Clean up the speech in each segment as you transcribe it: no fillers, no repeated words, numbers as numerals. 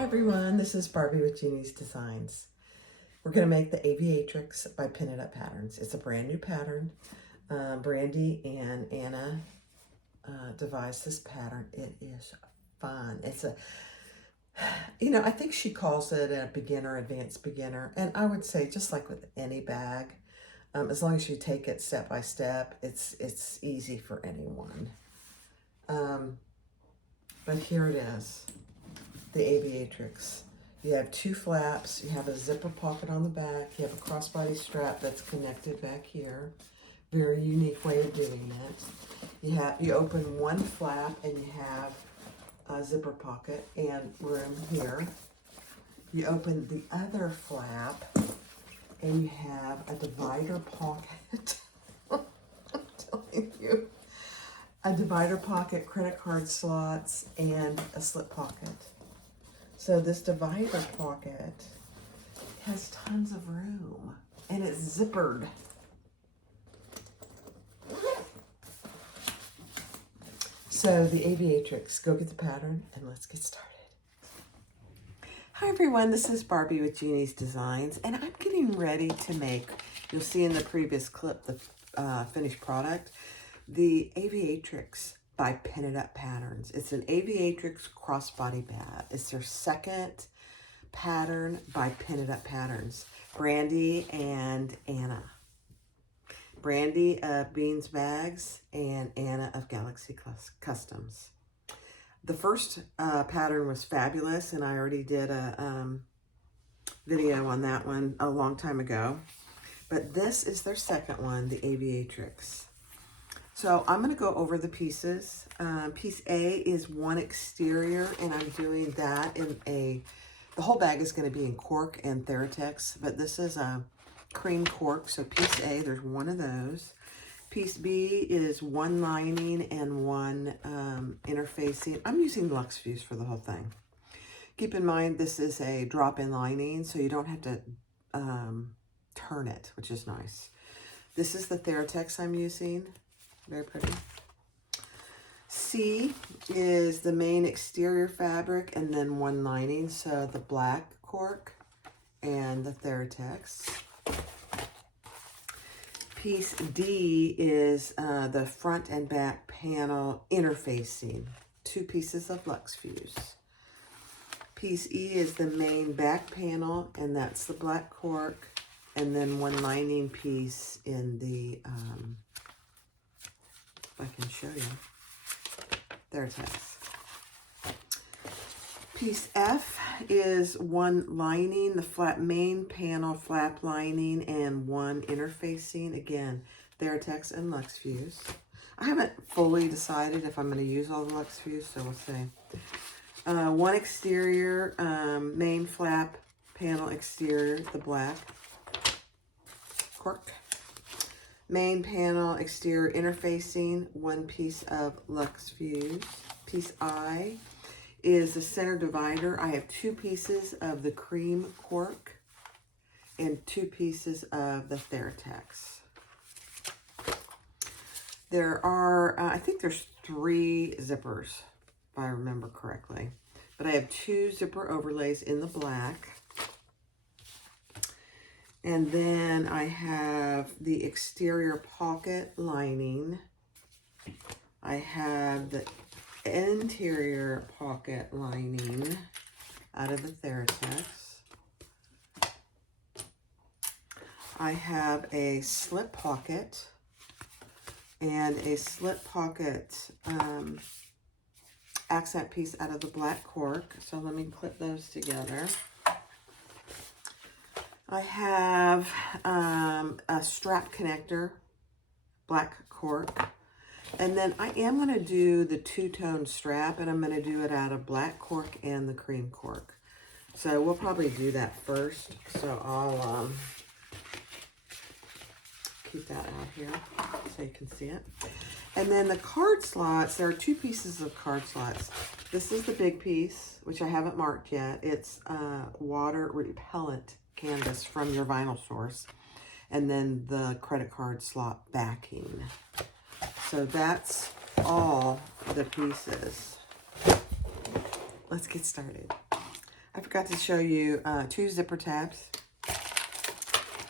Hi everyone, this is Barbie with Jeannie's Designs. We're going to make the Aviatrix by Pin It Up Patterns. It's a brand new pattern. Brandy and Anna devised this pattern. It is fun. It's a, I think she calls it a beginner, advanced beginner. And I would say just like with any bag, as long as you take it step by step, it's easy for anyone. But here it is. The Aviatrix. You have two flaps, you have a zipper pocket on the back, you have a crossbody strap that's connected back here. Very unique way of doing it. You open one flap and you have a zipper pocket and room here. You open the other flap and you have a divider pocket. I'm telling you. A divider pocket, credit card slots, and a slip pocket. So this divider pocket has tons of room and it's zippered. So the Aviatrix, go get the pattern and let's get started. Hi everyone, this is Barbie with Jeannie's Designs and I'm getting ready to make, you'll see in the previous clip, the finished product, the Aviatrix by Pin It Up Patterns. It's an Aviatrix Crossbody bat. It's their second pattern by Pin It Up Patterns. Brandy and Anna. Brandy of Beans Bags and Anna of Galaxy Customs. The first pattern was fabulous and I already did a video on that one a long time ago. But this is their second one, the Aviatrix. So I'm going to go over the pieces. Piece A is one exterior, and I'm doing that in the whole bag is going to be in cork and Theratex, but this is a cream cork. So piece A, there's one of those. Piece B is one lining and one interfacing. I'm using Luxe Fuse for the whole thing. Keep in mind, this is a drop-in lining, so you don't have to turn it, which is nice. This is the Theratex I'm using. Very pretty. C is the main exterior fabric and then one lining. So the black cork and the Theratex. Piece D is the front and back panel interfacing. Two pieces of Luxe Fuse. Piece E is the main back panel and that's the black cork. And then one lining piece in the I can show you. There it is. Piece F is one lining, the flat main panel flap lining, and one interfacing. Again, Theratex and Luxe Fuse. I haven't fully decided if I'm going to use all the Luxe Fuse, so we'll see. One exterior, main flap panel exterior, the black cork. Main panel, exterior interfacing, one piece of Luxe Fuse. Piece I is the center divider. I have two pieces of the cream cork and two pieces of the Theratex. There are, I think there's 3 zippers, if I remember correctly. But I have 2 zipper overlays in the black. And then I have the exterior pocket lining. I have the interior pocket lining out of the Theratex. I have a slip pocket and a slip pocket accent piece out of the black cork. So let me clip those together. I have a strap connector, black cork, and then I am going to do the two-tone strap, and I'm going to do it out of black cork and the cream cork. So we'll probably do that first. So I'll keep that out here so you can see it. And then the card slots, there are 2 pieces of card slots. This is the big piece, which I haven't marked yet. It's water repellent canvas from your vinyl source, and then the credit card slot backing. So that's all the pieces. Let's get started. I forgot to show you 2 zipper tabs.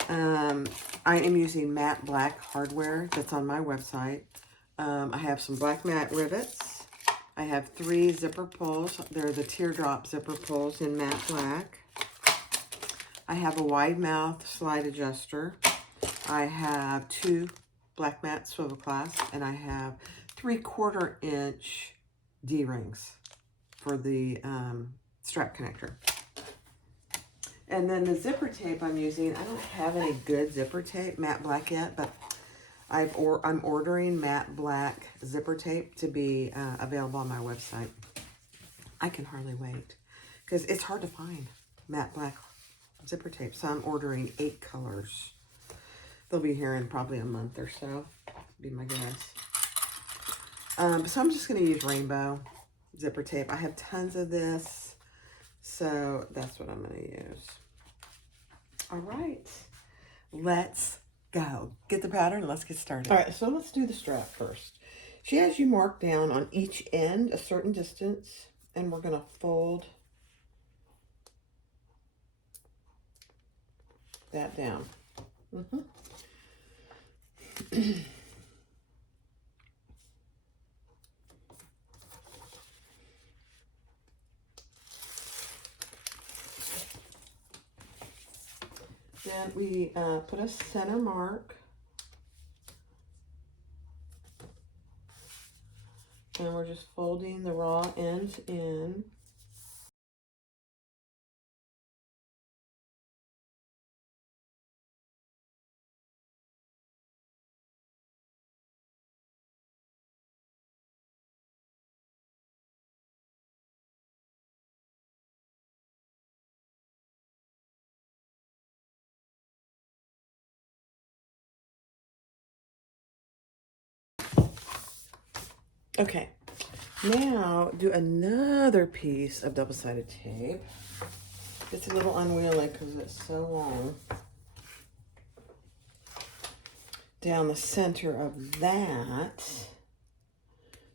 I am using matte black hardware that's on my website. I have some black matte rivets. I have 3 zipper pulls. They're the teardrop zipper pulls in matte black. I have a wide mouth slide adjuster. I have 2 black matte swivel clasps, and I have 3/4 inch D-rings for the strap connector. And then the zipper tape I'm using, I don't have any good zipper tape, matte black yet, but I'm ordering matte black zipper tape to be available on my website. I can hardly wait because it's hard to find matte black zipper tape. So I'm ordering 8 colors. They'll be here in probably a month or so, be my guess. So I'm just going to use rainbow zipper tape. I have tons of this, so that's what I'm going to use. All right, let's go. Get the pattern, let's get started. All right, so let's do the strap first. She has you mark down on each end a certain distance, and we're going to fold that down. Then we put a center mark, and we're just folding the raw ends in. Okay, now do another piece of double-sided tape. It's a little unwieldy because it's so long. Down the center of that.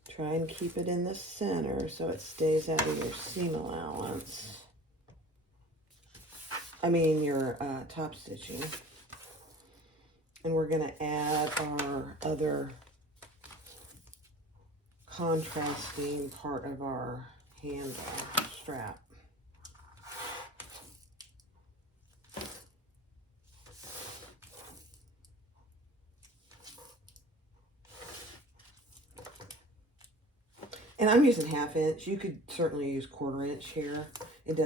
Try and keep it in the center so it stays out of your seam allowance. I mean your top stitching. And we're going to add our other contrasting part of our handle strap. And I'm using 1/2 inch. You could certainly use 1/4 inch here. It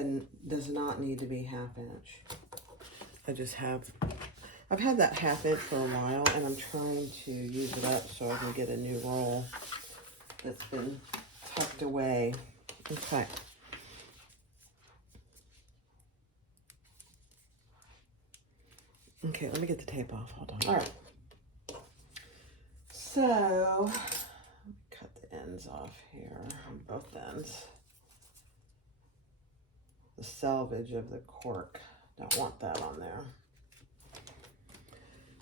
does not need to be 1/2 inch. I've had that 1/2 inch for a while, and I'm trying to use it up so I can get a new roll that's been tucked away. Okay. Okay, let me get the tape off. Hold on. All right. So, cut the ends off here on both ends. The selvage of the cork. Don't want that on there.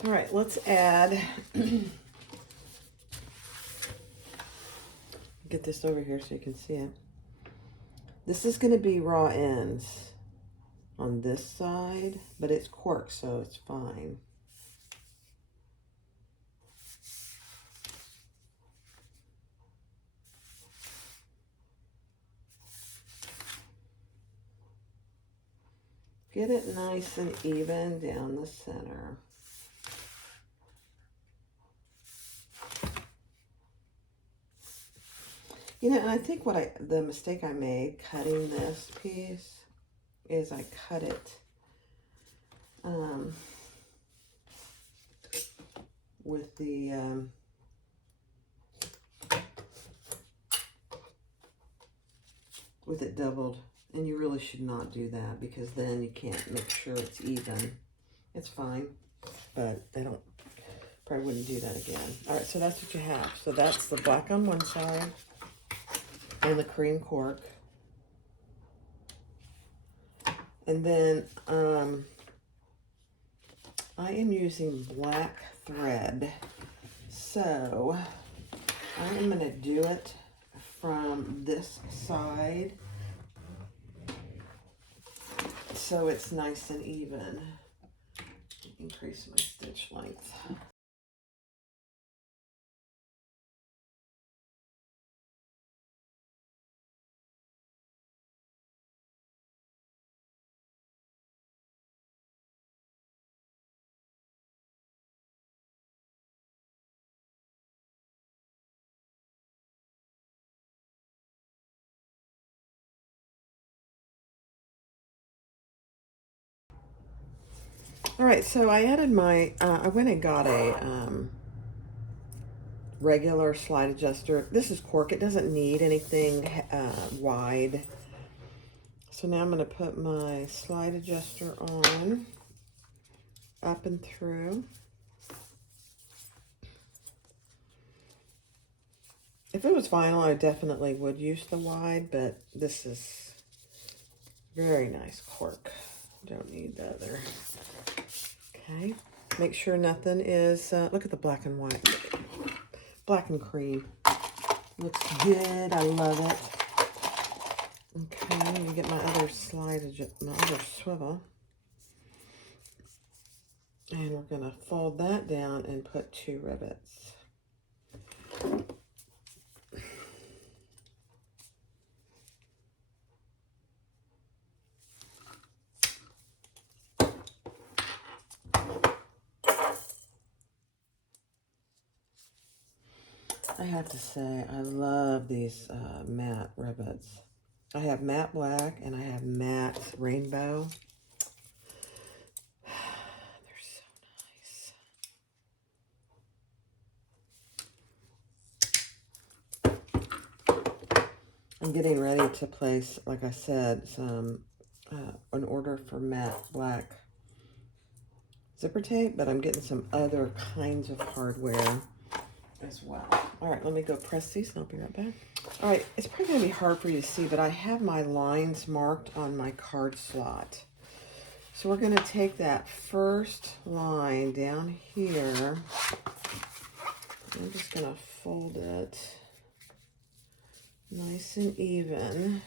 All right, let's add. Get this over here so you can see it. This is going to be raw ends on this side, but it's cork, so it's fine. Get it nice and even down the center. You know, and I think the mistake I made cutting this piece is I cut it with the with it doubled, and you really should not do that because then you can't make sure it's even. It's fine, but I probably wouldn't do that again. All right, so that's what you have. So that's the black on one side and the cream cork. And then I am using black thread. So I am going to do it from this side so it's nice and even. Increase my stitch length. All right, so I added my, I went and got a regular slide adjuster. This is cork. It doesn't need anything wide. So now I'm going to put my slide adjuster on, up and through. If it was vinyl, I definitely would use the wide, but this is very nice cork. Don't need the other. Okay, make sure nothing is, look at the black and white, black and cream. Looks good, I love it. Okay, I'm gonna get my other my other swivel. And we're gonna fold that down and put 2 rivets. I have to say, I love these matte rivets. I have matte black and I have matte rainbow. They're so nice. I'm getting ready to place, like I said, some an order for matte black zipper tape, but I'm getting some other kinds of hardware as well. All right, let me go press these and I'll be right back. All right, it's probably gonna be hard for you to see, but I have my lines marked on my card slot. So we're gonna take that first line down here. I'm just gonna fold it nice and even,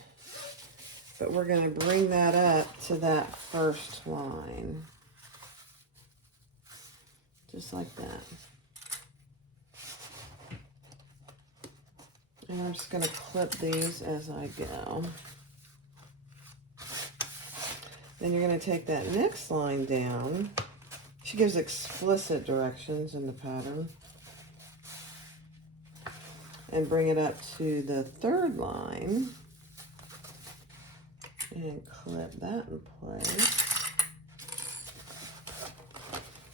but we're gonna bring that up to that first line, just like that. And I'm just going to clip these as I go. Then you're going to take that next line down. She gives explicit directions in the pattern. And bring it up to the third line. And clip that in place.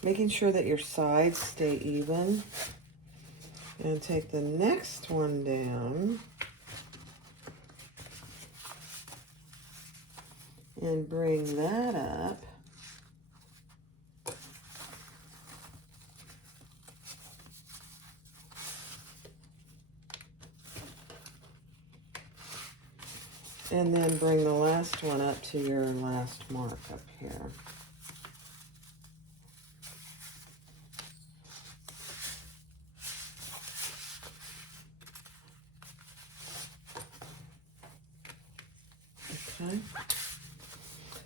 Making sure that your sides stay even. And take the next one down and bring that up. And then bring the last one up to your last mark up here. Okay.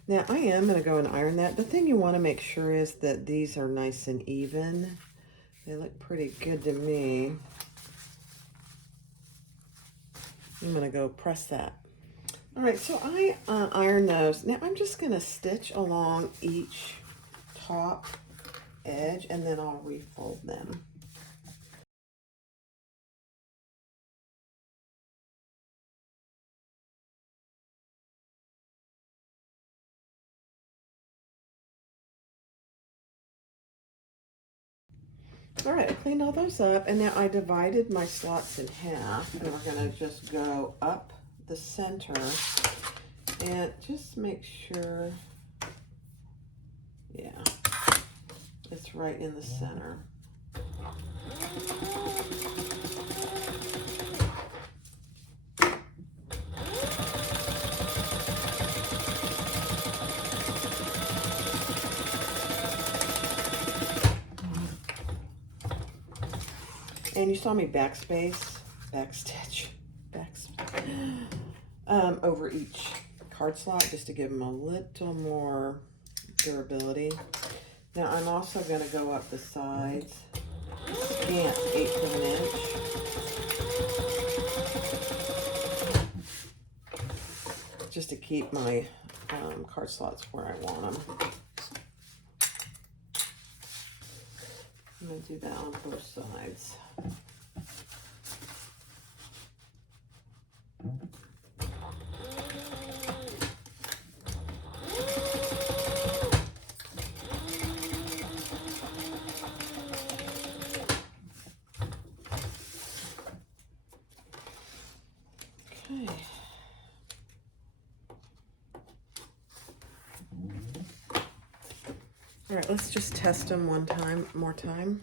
Now I am going to go and iron that. The thing you want to make sure is that these are nice and even. They look pretty good to me. I'm going to go press that. All right, so I iron those. Now I'm just going to stitch along each top edge and then I'll refold them. All right, I cleaned all those up, and now I divided my slots in half, and we're gonna just go up the center and just make sure, yeah, it's right in the center. And you saw me backstitch over each card slot just to give them a little more durability. Now I'm also going to go up the sides, scant 1/8 of an inch. Just to keep my card slots where I want them. I'm going to do that on both sides. Okay. All right, let's just test them more time.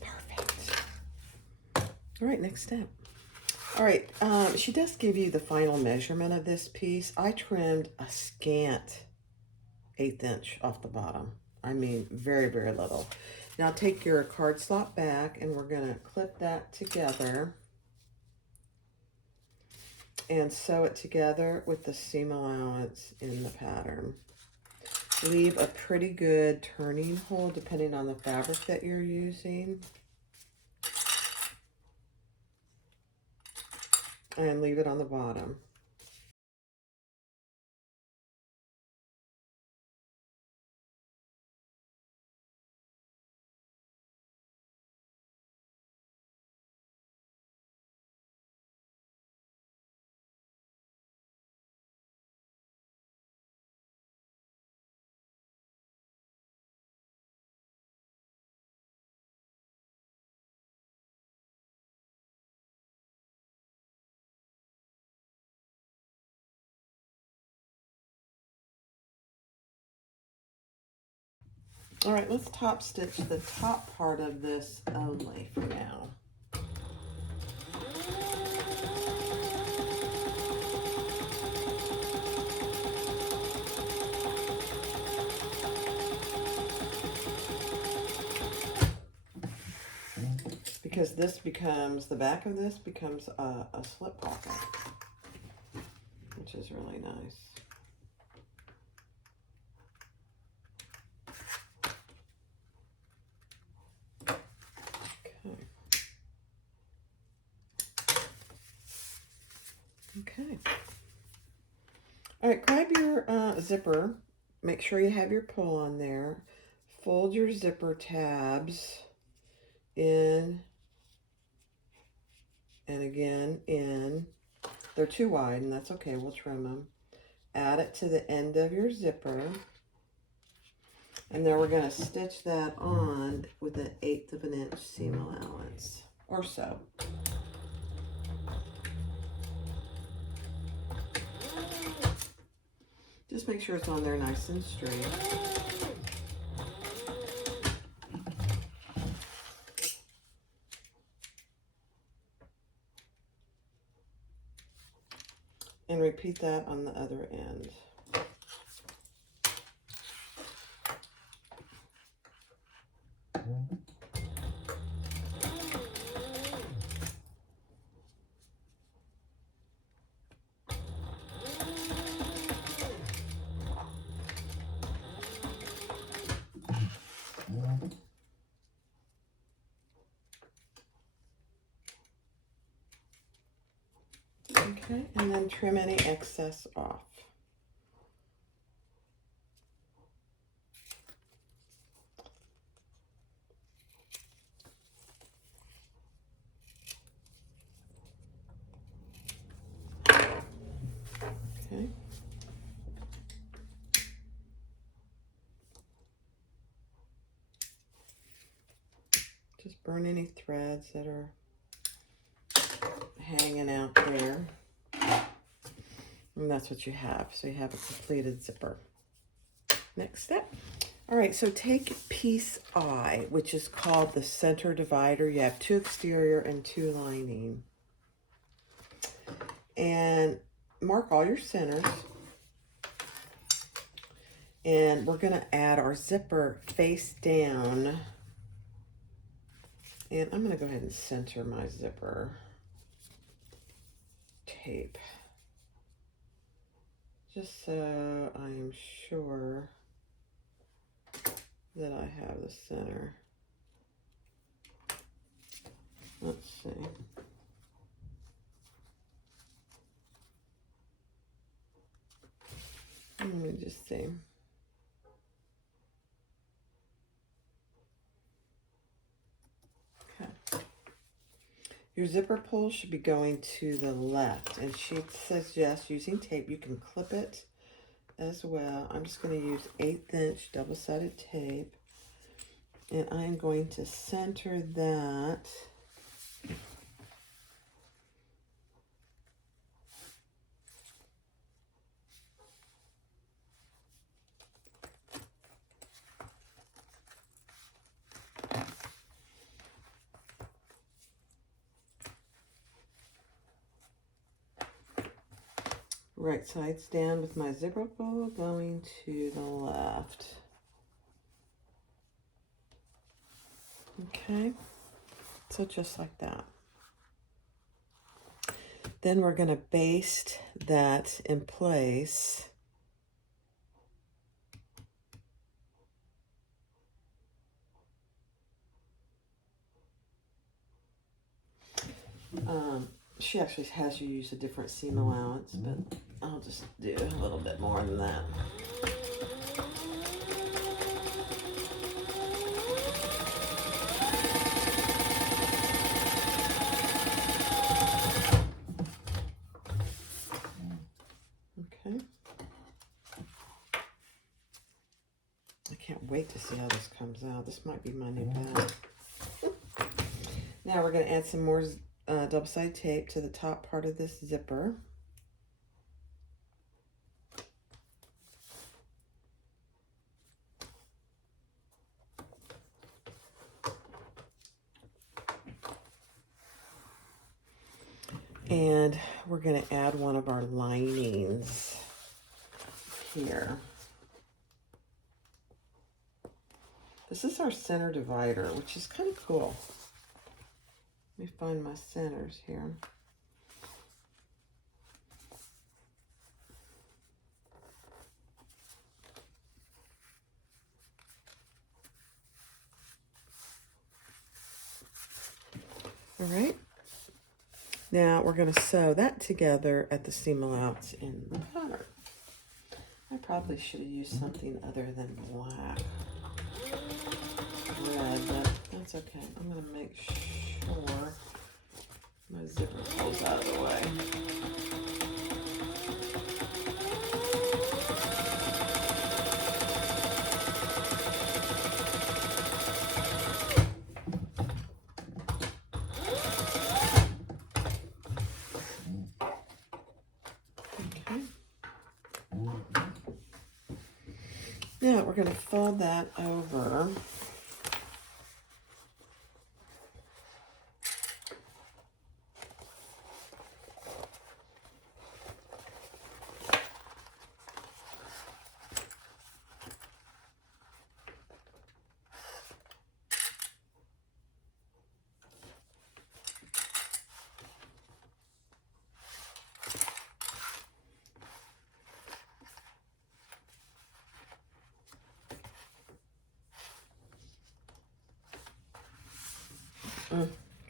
Perfect. All right, next step. All right, she does give you the final measurement of this piece. I trimmed a scant 1/8 inch off the bottom. I mean, very, very little. Now take your card slot back and we're gonna clip that together and sew it together with the seam allowance in the pattern. Leave a pretty good turning hole depending on the fabric that you're using. And leave it on the bottom. All right, let's top stitch the top part of this only for now. Because this becomes, the back of this becomes a slip pocket, which is really nice. Okay. All right, grab your zipper. Make sure you have your pull on there. Fold your zipper tabs in and again in. They're too wide, and that's okay. We'll trim them. Add it to the end of your zipper. And then we're going to stitch that on with an 1/8 of an inch seam allowance or so. Just make sure it's on there nice and straight. And repeat that on the other end. Okay, and then trim any excess off. Okay. Just burn any threads that are hanging out there. And that's what you have. So you have a completed zipper. Next step. All right, so take piece I, which is called the center divider. You have 2 exterior and 2 lining. And mark all your centers. And we're going to add our zipper face down And I'm going to go ahead and center my zipper tape, just so I'm sure that I have the center. Let's see. Let me just see. Okay. Your zipper pull should be going to the left, and she suggests using tape. You can clip it as well. I'm just going to use 1/8 inch double-sided tape, and I'm going to center that right sides down with my zipper pull going to the left. Okay, so just like that. Then we're going to baste that in place. She actually has you use a different seam allowance, but I'll just do a little bit more than that. Okay. I can't wait to see how this comes out. This might be my new bag. Now we're going to add some more double-sided tape to the top part of this zipper. And we're going to add one of our linings here. This is our center divider, which is kind of cool. Let me find my centers here. All right. Now we're going to sew that together at the seam allowance in the pattern. I probably should have used something other than black. Red, but that's okay. I'm going to make sure my zipper pulls out of the way. Okay. Now we're going to fold that over.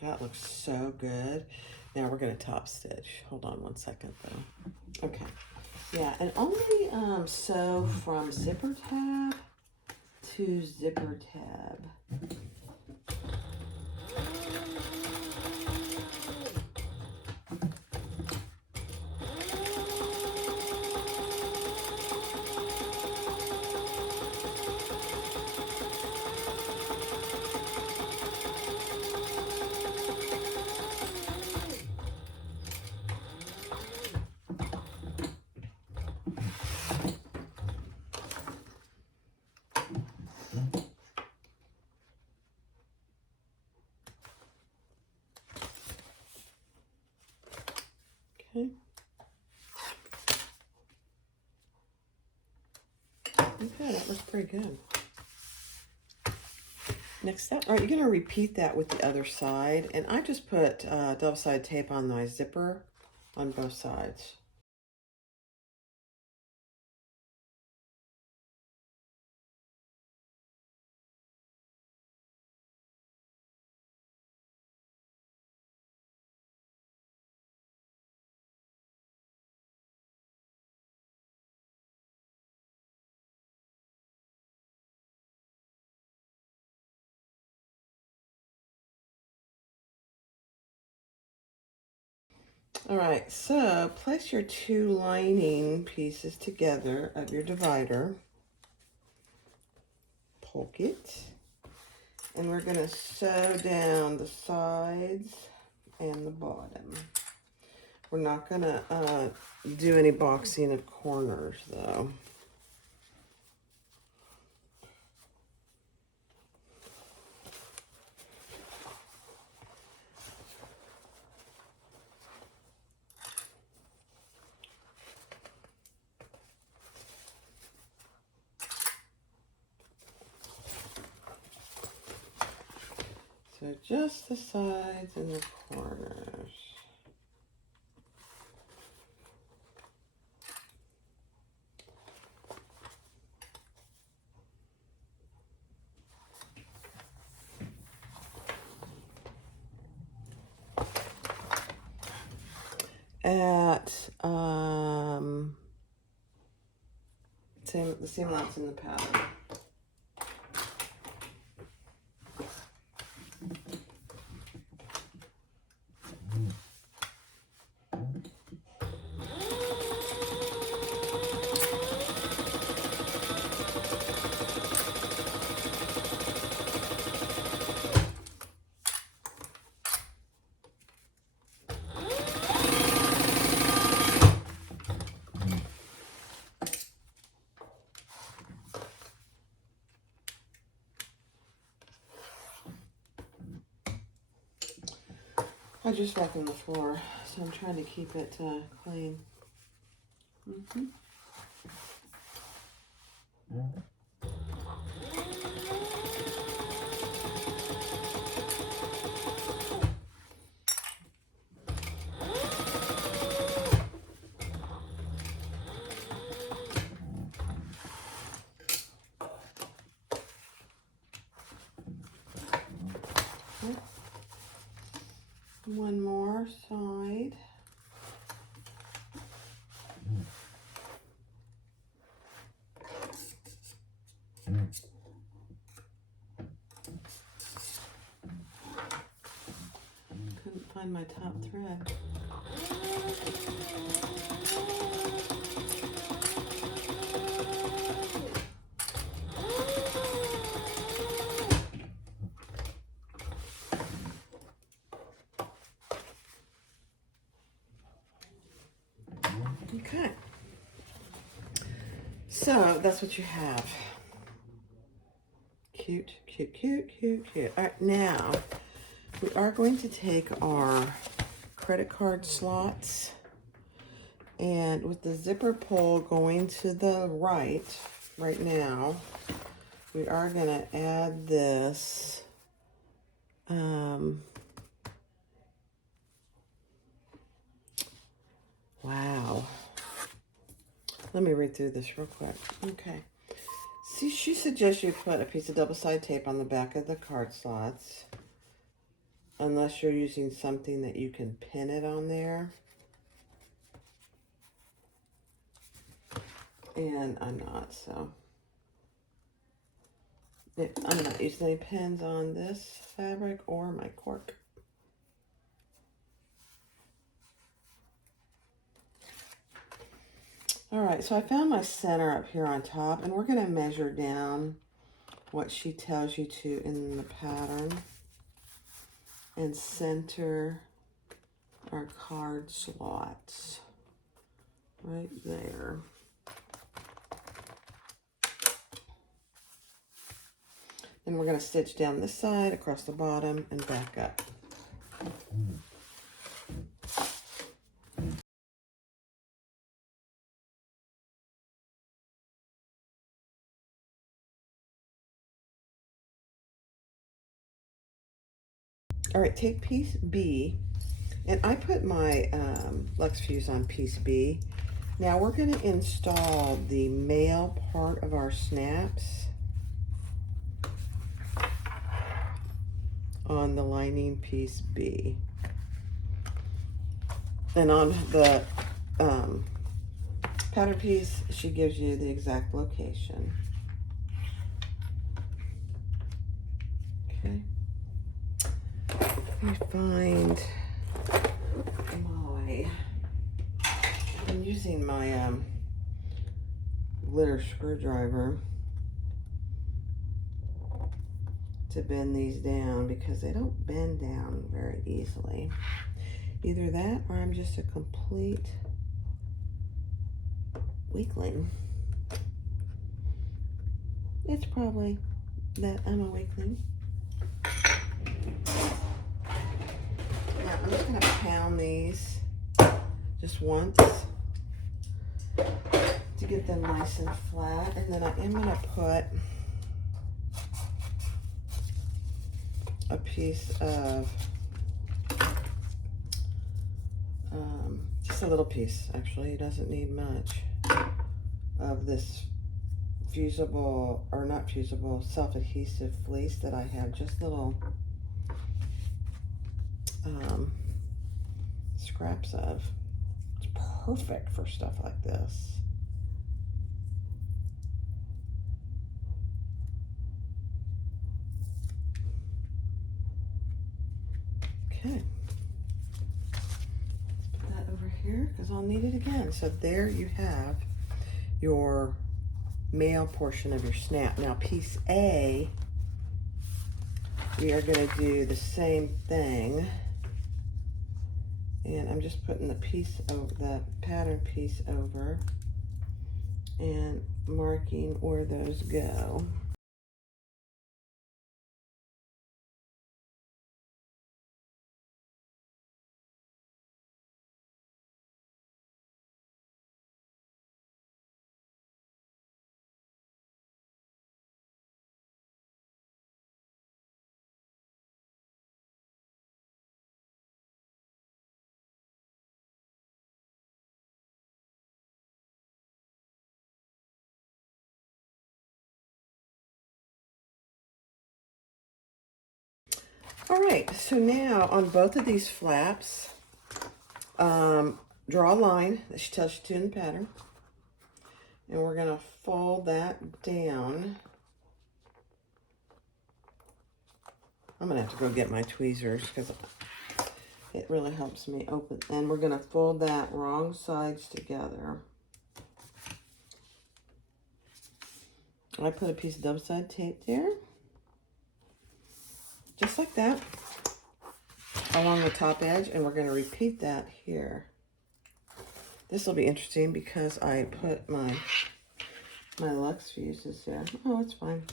That looks so good. Now we're going to top stitch. Hold on one second though. Okay. Yeah, and only sew from zipper tab to zipper tab. Okay. Okay, that looks pretty good. Next step. All right, you're going to repeat that with the other side. And I just put double-sided tape on my zipper on both sides. All right, so place your two lining pieces together of your divider. Poke it. And we're going to sew down the sides and the bottom. We're not going to do any boxing of corners, though. So just the sides and the corners. At the same amounts in the pattern. I just walked on the floor, so I'm trying to keep it clean. One more side. Couldn't find my top thread. Okay. So that's what you have. Cute, cute, cute, cute, cute. All right, now we are going to take our credit card slots, and with the zipper pull going to the right now, we are going to add this wow. Let me read through this real quick. Okay. See, she suggests you put a piece of double-sided tape on the back of the card slots, unless you're using something that you can pin it on there. And I'm not, so. I'm not using any pins on this fabric or my cork. All right, so I found my center up here on top, and we're going to measure down what she tells you to in the pattern and center our card slots right there. Then we're going to stitch down this side, across the bottom, and back up. All right, take piece B, and I put my Lux Fuse on piece B. Now we're going to install the male part of our snaps on the lining piece B. And on the pattern piece, she gives you the exact location. Okay. Let me find my, I'm using my glitter screwdriver to bend these down because they don't bend down very easily. Either that or I'm just a complete weakling. It's probably that I'm a weakling. Now I'm just going to pound these just once to get them nice and flat, and then I am going to put a piece of just a little piece, actually, it doesn't need much, of this fusible, or not fusible, self-adhesive fleece that I have, just little scraps of. It's perfect for stuff like this. Okay. Put that over here because I'll need it again. So there you have your male portion of your snap. Now piece A, we are going to do the same thing, and I'm just putting the piece of the pattern piece over and marking where those go. All right, so now on both of these flaps, draw a line that she tells you to in the pattern, and we're going to fold that down. I'm going to have to go get my tweezers because it really helps me open. And we're going to fold that wrong sides together. I put a piece of double-sided tape there, just like that, along the top edge, and we're going to repeat that here. This will be interesting because I put my Lux Fuses there. Oh, it's fine.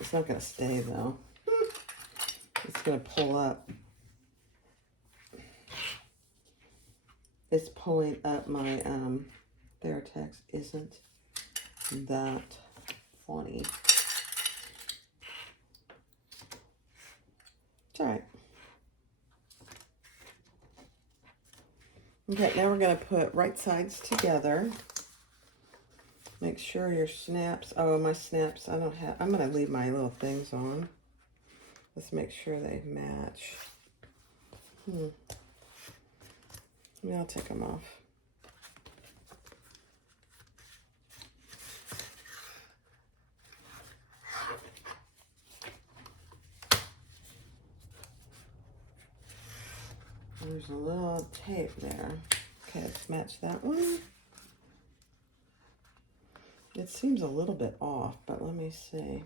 It's not going to stay though. It's going to pull up. It's pulling up my Aviatrix isn't that funny. It's all right. Okay, now we're going to put right sides together. Make sure your snaps, oh, my snaps, I don't have, I'm going to leave my little things on. Let's make sure they match. Maybe I'll take them off. There's a little tape there. Okay, let's match that one. It seems a little bit off, but let me see.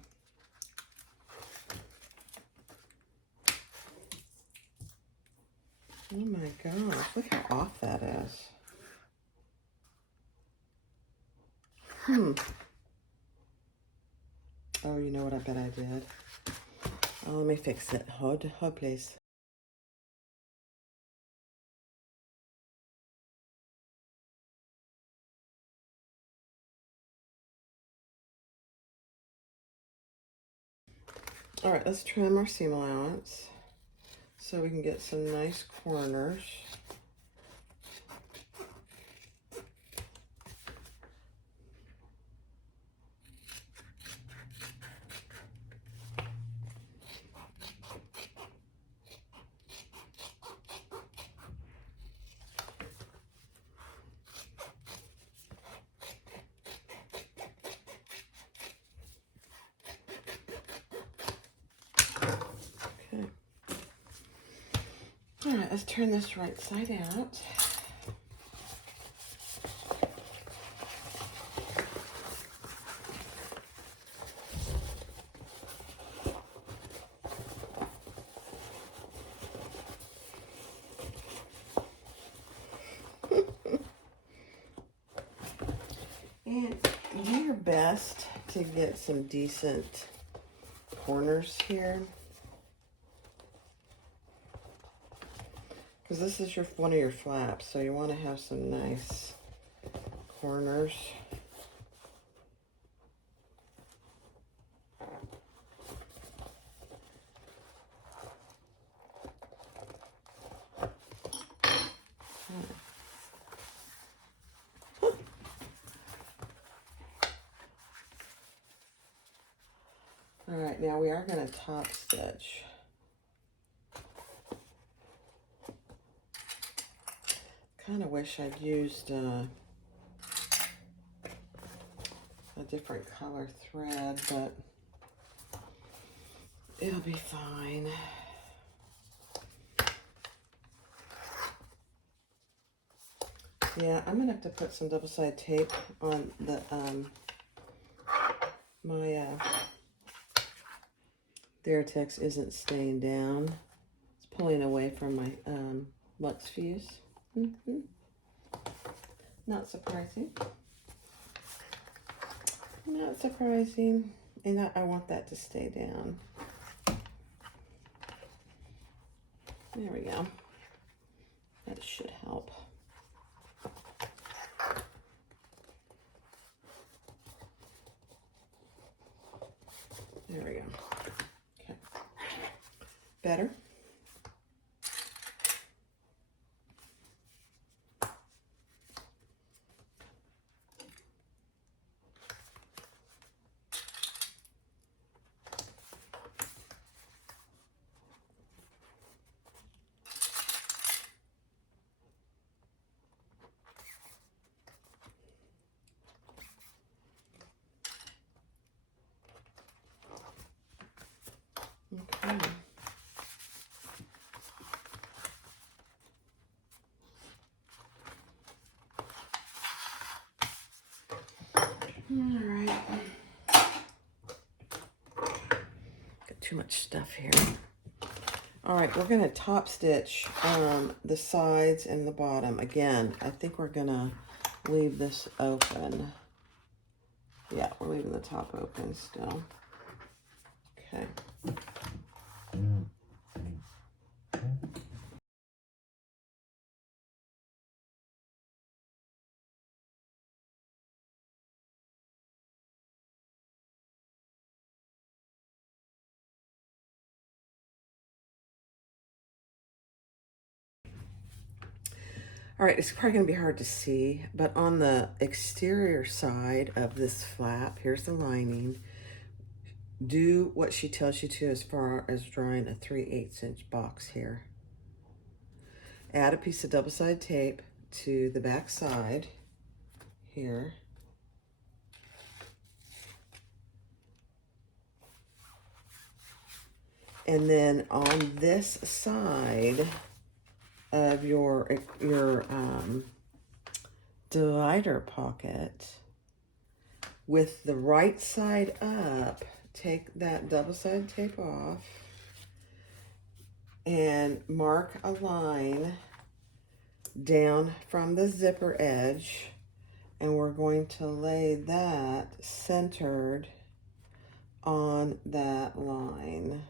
Oh my gosh, look how off that is. Oh, you know what I bet I did? Oh, let me fix it. Hold, please. All right, let's trim our seam allowance so we can get some nice corners. All right, let's turn this right side out. And do your best to get some decent corners here, because this is one of your flaps, so you want to have some nice corners. All right, now we are going to top stitch. Kind of wish I'd used a different color thread, but it'll be fine. Yeah, I'm gonna have to put some double-sided tape on the my Aviatrix isn't staying down. It's pulling away from my Lux fuse. Not surprising. Not surprising. And I want that to stay down. There we go. That should help. There we go. Okay. Better? Okay. All right. Got too much stuff here. All right, we're going to top stitch the sides and the bottom. Again, I think we're going to leave this open. Yeah, we're leaving the top open still. Okay. All right, it's probably gonna be hard to see, but on the exterior side of this flap, here's the lining. Do what she tells you to as far as drawing a 3/8 inch box here. Add a piece of double-sided tape to the back side here. And then on this side of your divider pocket, with the right side up, take that double-sided tape off and mark a line down from the zipper edge, and we're going to lay that centered on that line.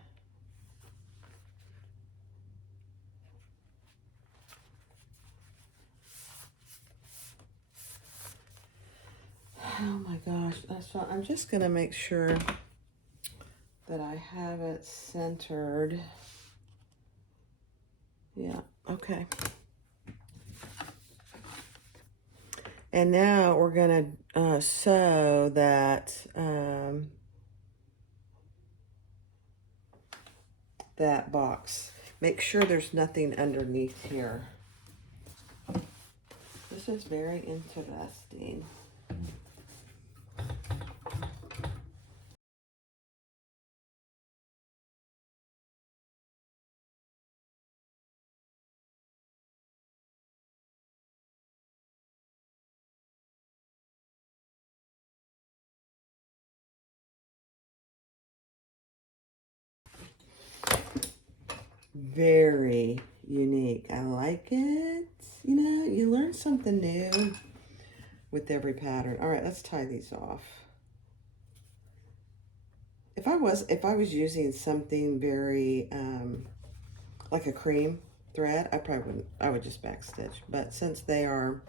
Oh my gosh, that's what I'm just gonna make sure that I have it centered. Yeah, okay. And now we're gonna sew that that box. Make sure there's nothing underneath here. This is very interesting. Very unique. I like it. You know, you learn something new with every pattern. All right, let's tie these off. If I was using something very like a cream thread, I probably wouldn't. I would just backstitch. But since they are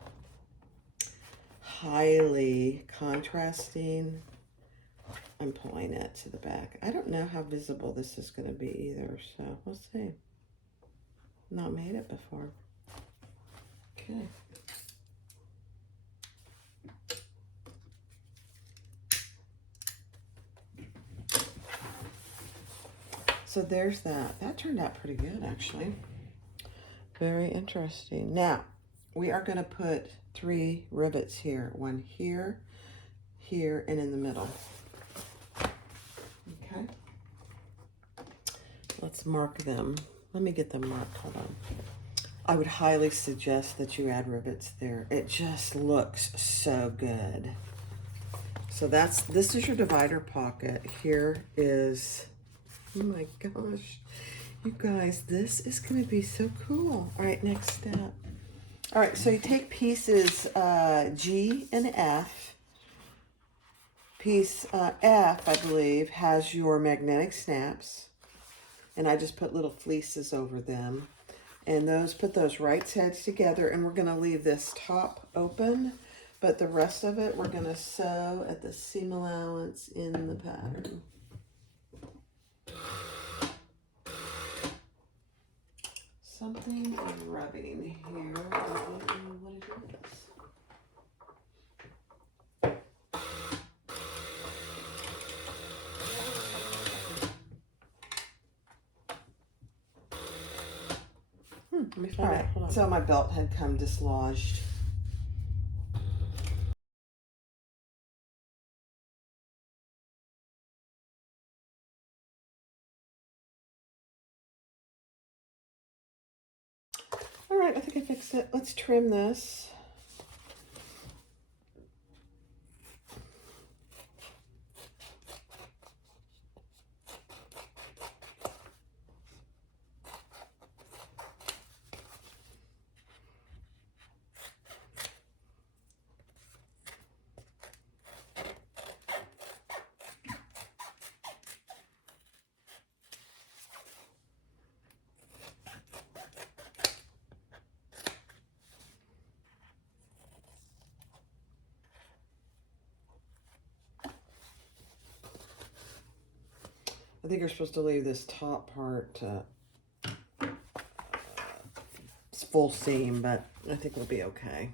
highly contrasting, I'm pulling it to the back. I don't know how visible this is going to be either, so we'll see. Not made it before. Okay. So there's that. That turned out pretty good, actually. Very interesting. Now, we are going to put 3 rivets here. One here, here, and in the middle. Okay. Let's mark them. Let me get them marked. Hold on. I would highly suggest that you add rivets there. It just looks so good. So this is your divider pocket. Here is, oh my gosh. You guys, this is going to be so cool. All right, next step. All right, so you take pieces G and F. Piece F, I believe, has your magnetic snaps. And I just put little fleeces over them. And put those right sides together. And we're going to leave this top open. But the rest of it, we're going to sew at the seam allowance in the pattern. Something is rubbing here. I don't know what it is. Let me find it. Hold on. So my belt had come dislodged. All right, I think I fixed it. Let's trim this. I think you're supposed to leave this top part it's full seam, but I think we'll be okay.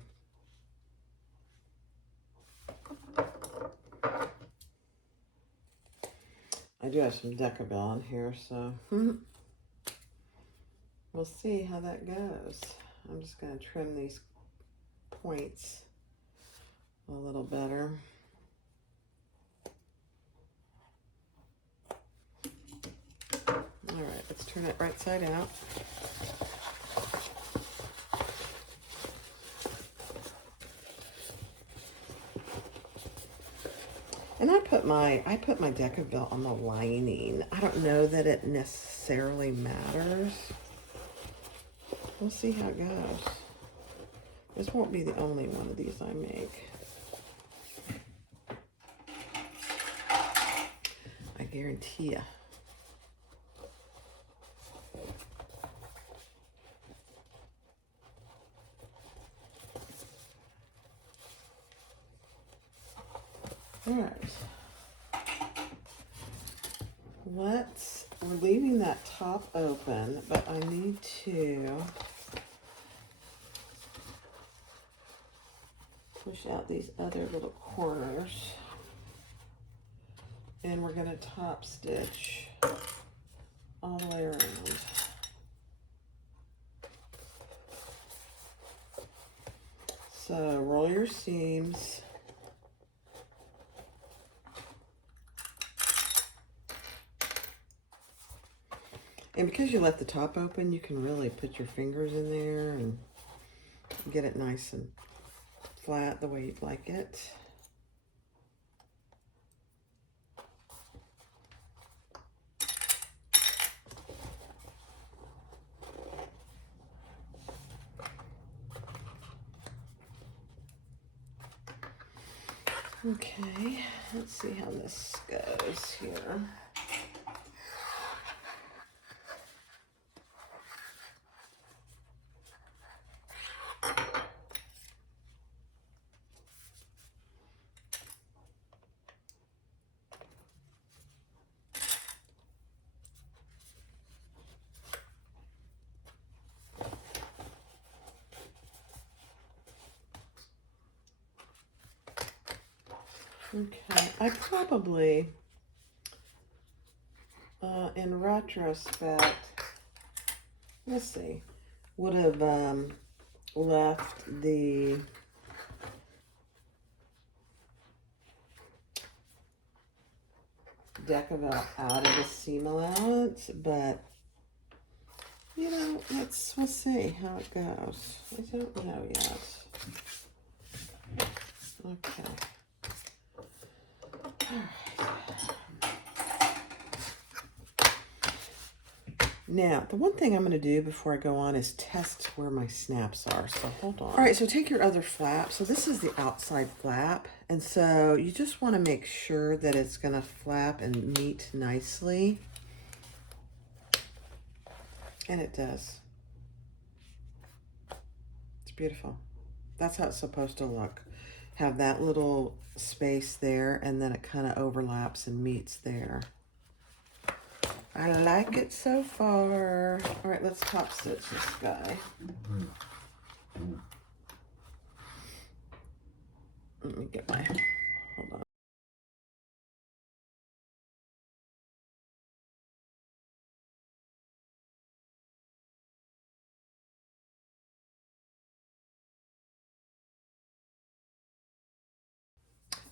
I do have some Decabelle on here, so we'll see how that goes. I'm just going to trim these points a little better. All right, let's turn it right side out. And I put my Decabelle on the lining. I don't know that it necessarily matters. We'll see how it goes. This won't be the only one of these I make. I guarantee you. All right. we're leaving that top open, but I need to push out these other little corners. And we're going to top stitch all the way around. So roll your seams. And because you left the top open, you can really put your fingers in there and get it nice and flat the way you'd like it. Okay, let's see how this goes here. Okay, I probably, in retrospect, let's see, would have left the Decaville out of the seam allowance, but you know, we'll see how it goes. I don't know yet. Okay. Now, the one thing I'm going to do before I go on is test where my snaps are. So hold on. All right, so take your other flap. So this is the outside flap. And so you just want to make sure that it's going to flap and meet nicely. And it does. It's beautiful. That's how it's supposed to look. Have that little space there, and then it kind of overlaps and meets there. I like it so far. All right, let's top stitch this guy. Let me get my, hold on.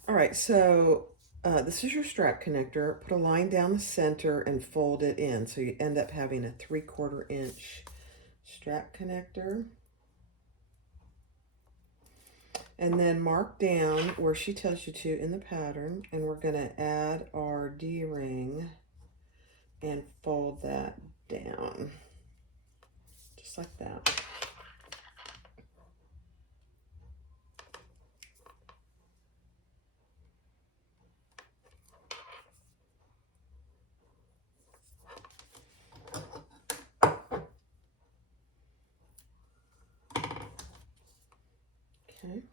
All right, so this is your strap connector. Put a line down the center and fold it in. So you end up having a 3/4 inch strap connector. And then mark down where she tells you to in the pattern. And we're gonna add our D-ring and fold that down. Just like that. Okay.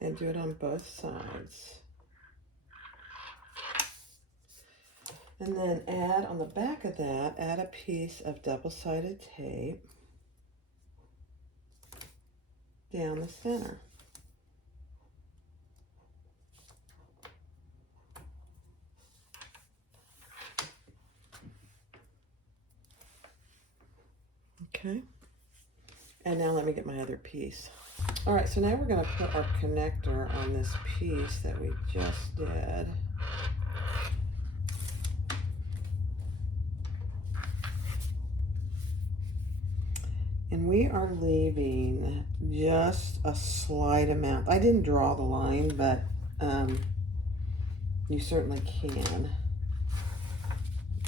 And do it on both sides. And then add on the back of that, add a piece of double-sided tape down the center. Okay. And now let me get my other piece. All right, so now we're going to put our connector on this piece that we just did. And we are leaving just a slight amount. I didn't draw the line, but you certainly can.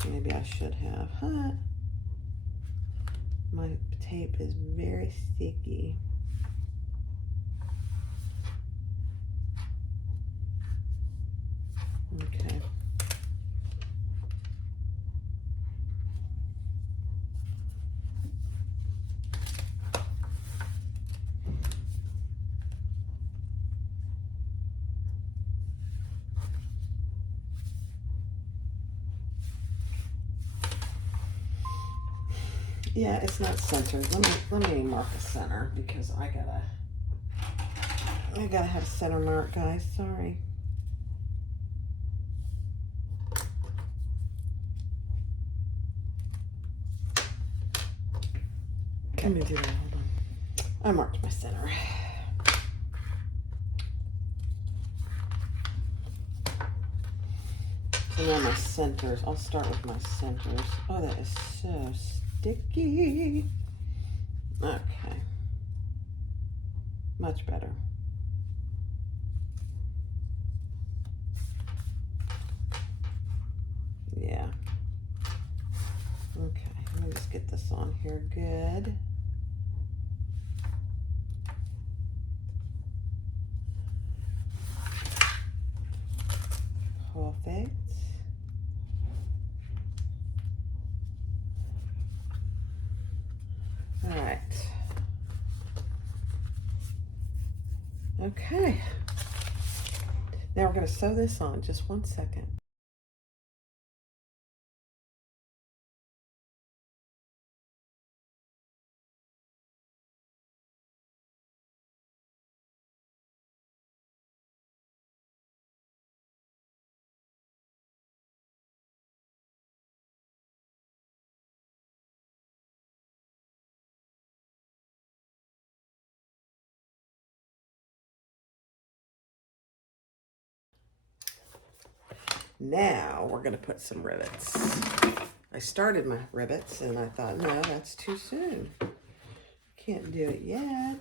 Maybe I should have. Huh? My tape is very sticky. Okay. Yeah, it's not centered. Let me mark a center because I gotta have a center mark, guys. Sorry. Let me do that. Hold on. I marked my center. So now my centers. I'll start with my centers. Oh, that is so sticky. Okay. Much better. Yeah. Okay, let me just get this on here good. Perfect. All right. Okay. Now we're going to sew this on. Just 1 second. Now we're going to put some rivets. I started my rivets and I thought, no, that's too soon. Can't do it yet.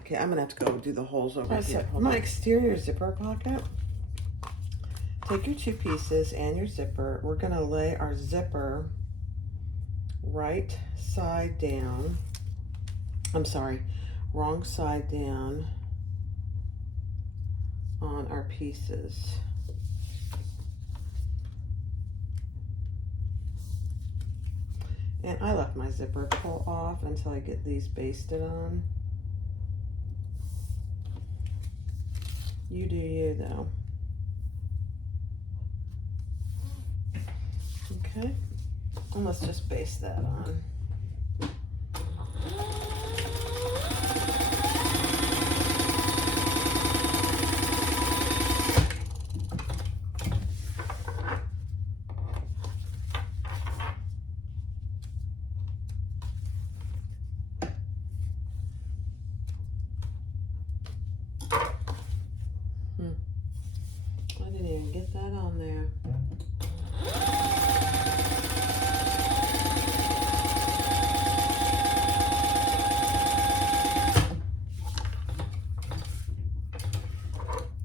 Okay, I'm going to have to go do the holes over here. My exterior zipper pocket. Take your 2 pieces and your zipper. We're going to lay our zipper right side down. I'm sorry, wrong side down on our pieces. And I left my zipper pull off until I get these basted on. You do you though. Okay, and let's just baste that on. I didn't even get that on there.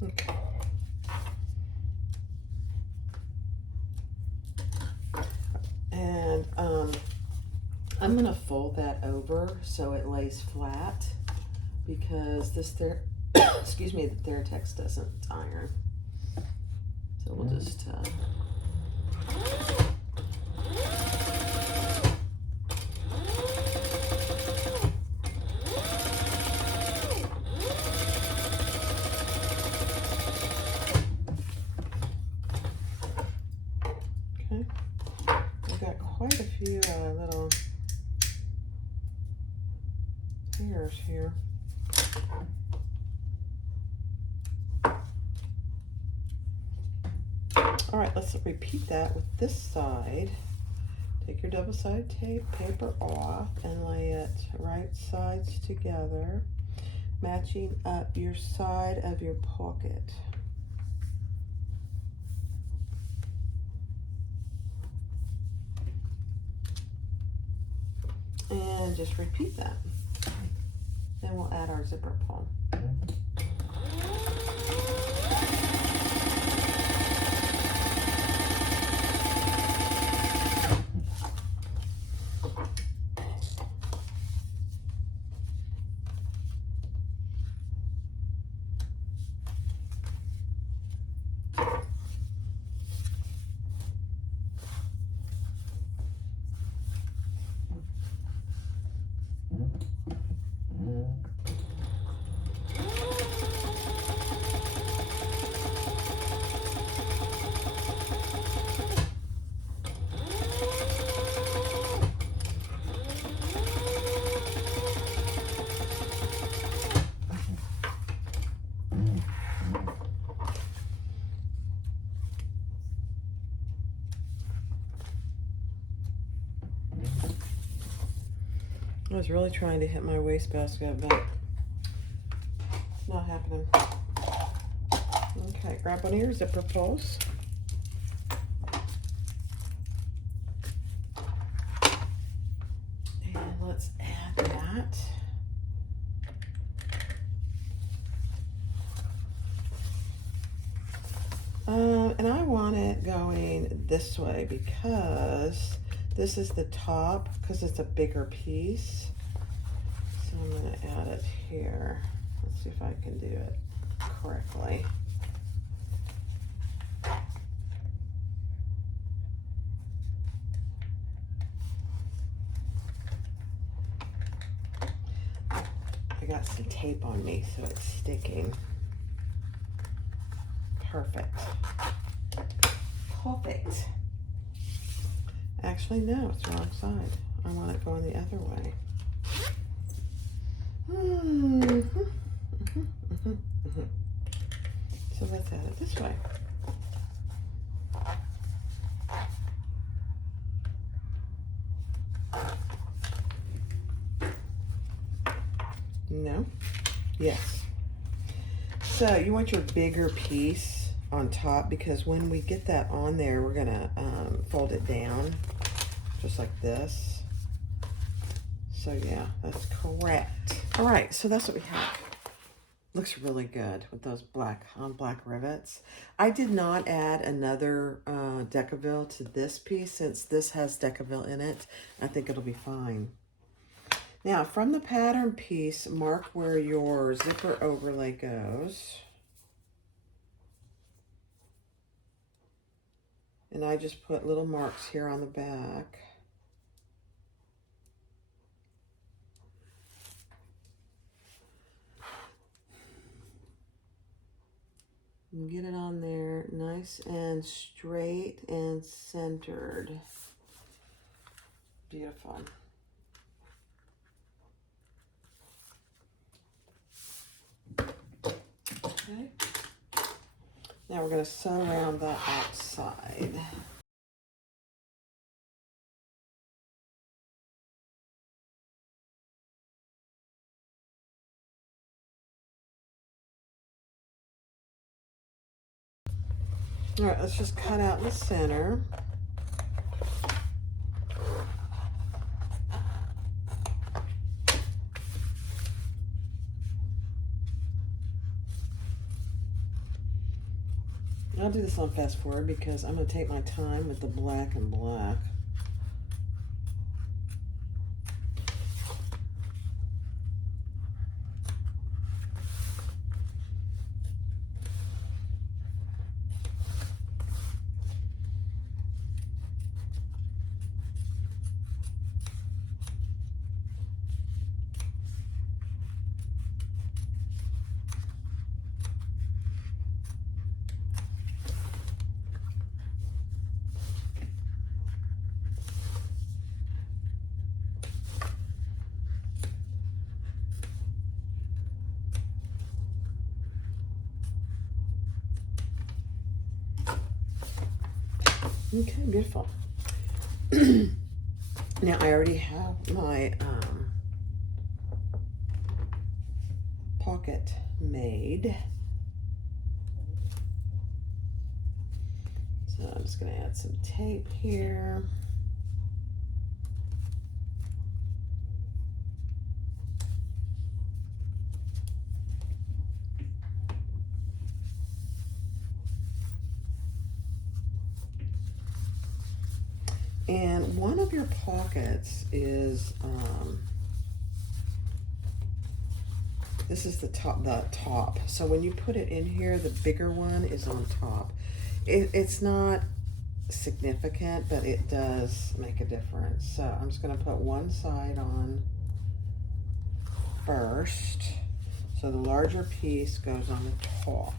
Okay. And I'm going to fold that over so it lays flat because this excuse me, the Theratex doesn't iron. So we'll just okay. I've got quite a few little hairs here. All right, let's repeat that with this side. Take your double-sided tape paper off and lay it right sides together, matching up your side of your pocket. And just repeat that. Then we'll add our zipper pull. I was really trying to hit my wastebasket, but it's not happening. Okay, grab one of your zipper pulls. And let's add that. And I want it going this way because this is the top, because it's a bigger piece. So I'm going to add it here. Let's see if I can do it correctly. I got some tape on me, so it's sticking. Perfect. Perfect. Actually, no, it's the wrong side. I want it going the other way. So let's add it this way. No? Yes. So you want your bigger piece on top, because when we get that on there, we're gonna fold it down just like this. So yeah, that's correct. All right, so that's what we have. Looks really good with those black rivets. I did not add another Decaville to this piece since this has Decaville in it. I think it'll be fine. Now, from the pattern piece, mark where your zipper overlay goes. And I just put little marks here on the back. And get it on there nice and straight and centered. Beautiful. Okay. Now we're going to sew around the outside. All right, let's just cut out the center. I'll do this on fast forward because I'm going to take my time with the black and black. Okay, beautiful. Now I already have my pocket made. So I'm just going to add some tape here. And one of your pockets is, this is the top. So when you put it in here, the bigger one is on top. It's not significant, but it does make a difference. So I'm just going to put one side on first. So the larger piece goes on the top.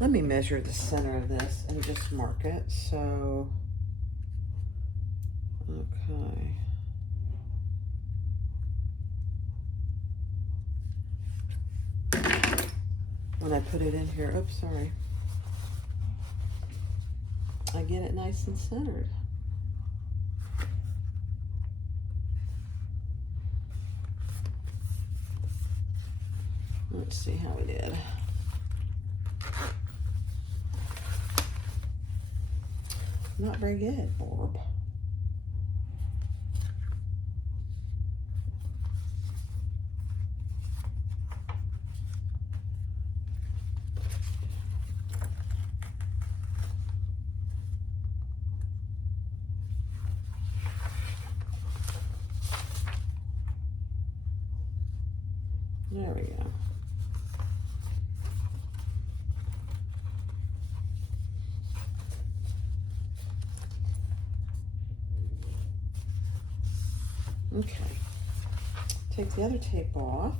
Let me measure the center of this and just mark it. So, okay. When I put it in here, oops, sorry. I get it nice and centered. Let's see how we did. Not very good, Barb. There we go. Okay, take the other tape off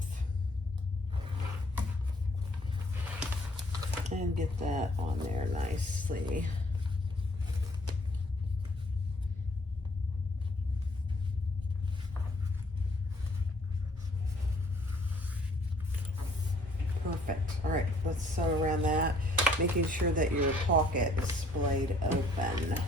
and get that on there nicely. Perfect. All right, let's sew around that, making sure that your pocket is splayed open.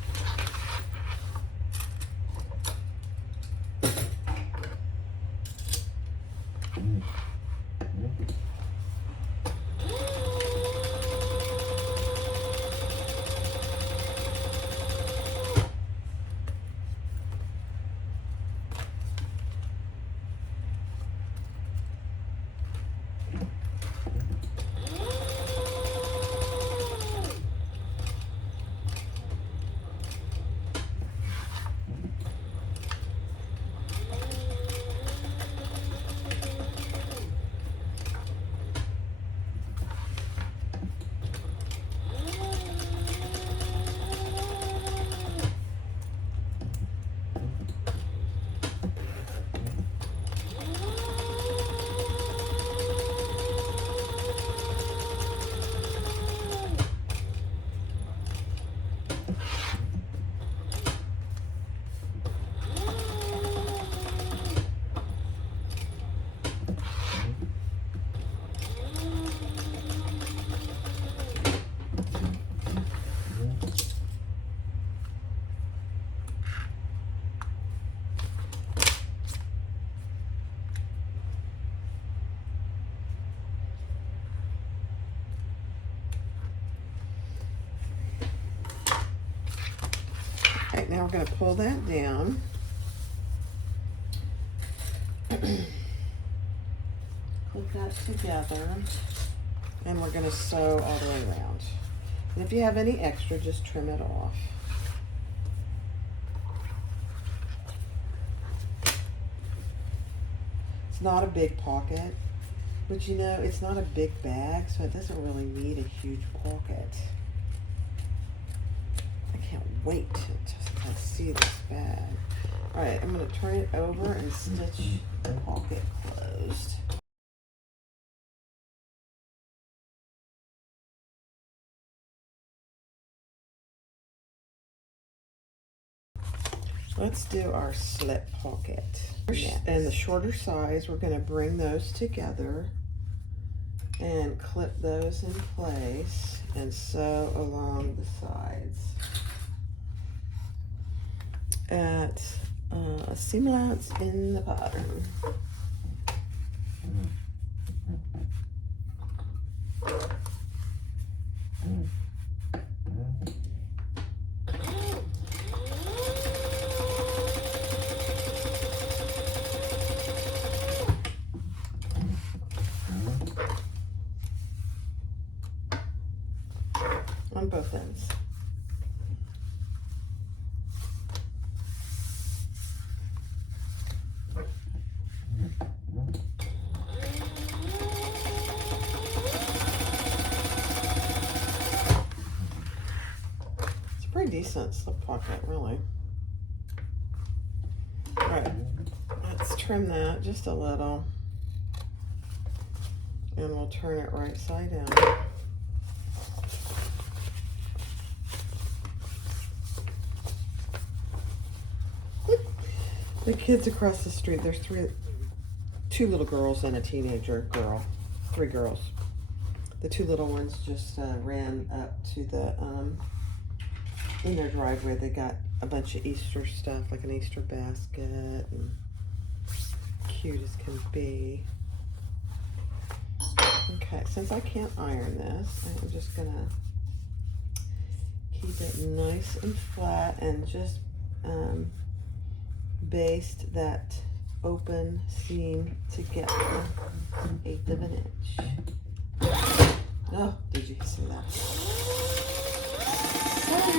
Okay, now we're going to pull that down. Clip that together, and we're going to sew all the way around. And if you have any extra, just trim it off. It's not a big pocket, but you know, it's not a big bag, so it doesn't really need a huge pocket. I can't wait to see this bag. All right, I'm going to turn it over and stitch the pocket closed. Let's do our slip pocket. And the shorter size, we're going to bring those together and clip those in place and sew along the sides at a seam allowance in the pattern. On both ends. It's a pretty decent slip pocket, really. All right, let's trim that just a little, and we'll turn it right side down. The kids across the street, there's two little girls and a teenager girl, 3 girls. The 2 little ones just ran up to the in their driveway, they got a bunch of Easter stuff, like an Easter basket, and cute as can be. Okay, since I can't iron this, I'm just gonna keep it nice and flat and just baste that open seam together, 1/8 of an inch. Oh, did you see that? Sorry.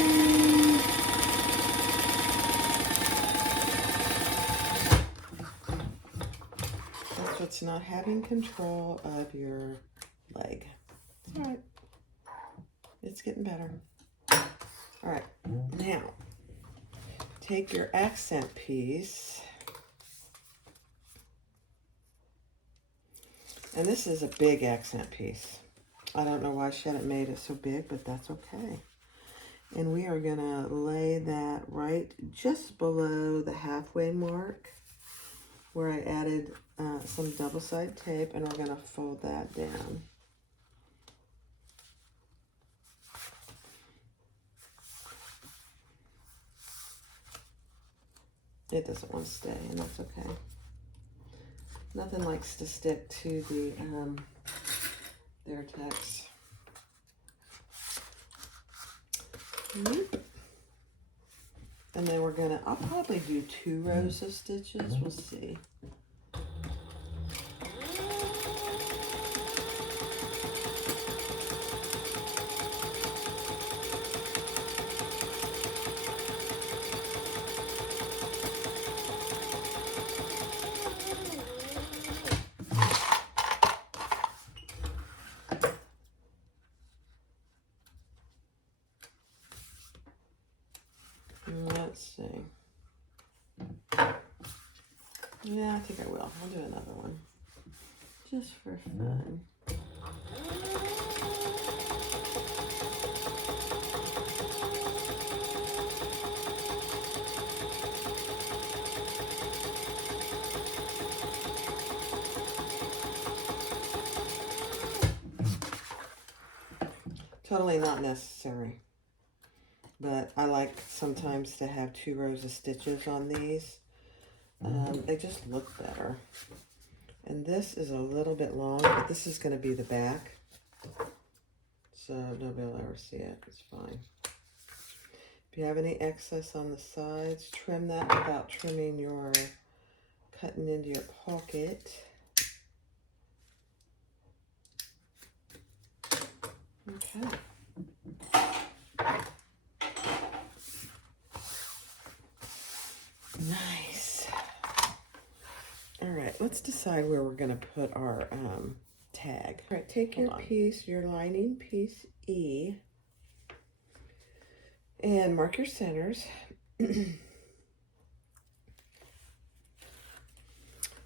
That's what's not having control of your leg. It's all right. It's getting better. All right, now take your accent piece, and this is a big accent piece. I don't know why she hadn't made it so big, but that's okay. And we are gonna lay that right just below the halfway mark where I added some double-sided tape, and we're gonna fold that down. It doesn't want to stay, and that's okay. Nothing likes to stick to the Aviatrix. And then we're gonna, I'll probably do 2 rows of stitches, we'll see. Let's see. Yeah, I think I will. I'll do another one. Just for fun. Totally not necessary. But I like sometimes to have 2 rows of stitches on these. They just look better. And this is a little bit long, but this is going to be the back. So nobody will ever see it. It's fine. If you have any excess on the sides, trim that without trimming your, cutting into your pocket. Okay. Nice. All right, let's decide where we're going to put our tag. All right, take your piece, your lining piece E, and mark your centers.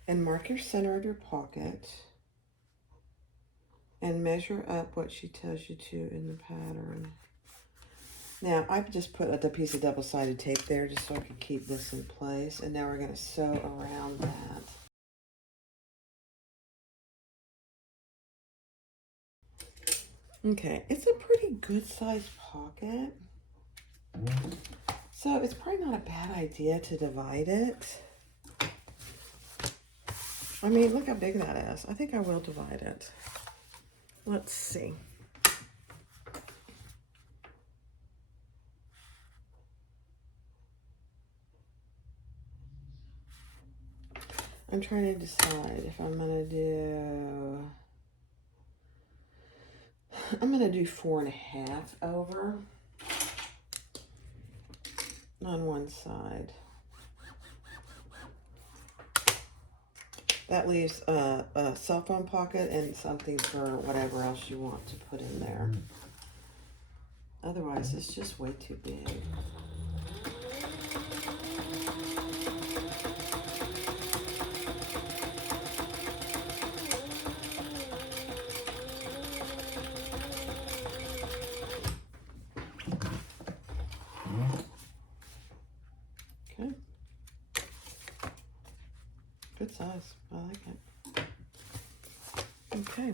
And mark your center of your pocket. And measure up what she tells you to in the pattern. Now, I've just put a piece of double-sided tape there just so I can keep this in place. And now we're going to sew around that. Okay, it's a pretty good-sized pocket. So it's probably not a bad idea to divide it. I mean, look how big that is. I think I will divide it. Let's see. I'm trying to decide if I'm gonna do 4.5 over on one side. That leaves a cell phone pocket and something for whatever else you want to put in there. Otherwise, it's just way too big. Okay. Good size. I like it. Okay.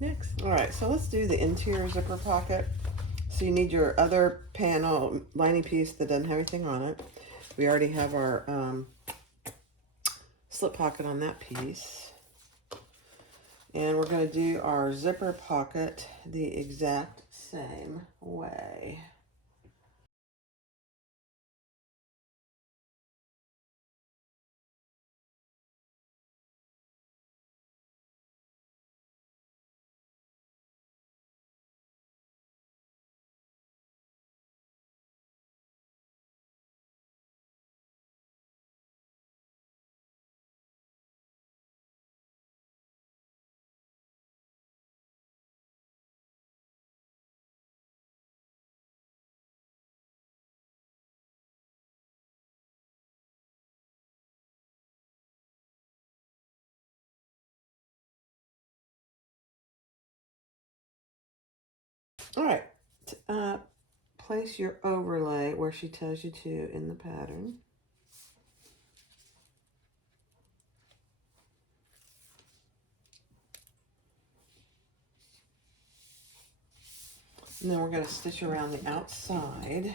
Next. All right, so let's do the interior zipper pocket. So you need your other panel lining piece that doesn't have anything on it. We already have our slip pocket on that piece. And we're going to do our zipper pocket the exact same way. All right, place your overlay where she tells you to in the pattern. And then we're going to stitch around the outside.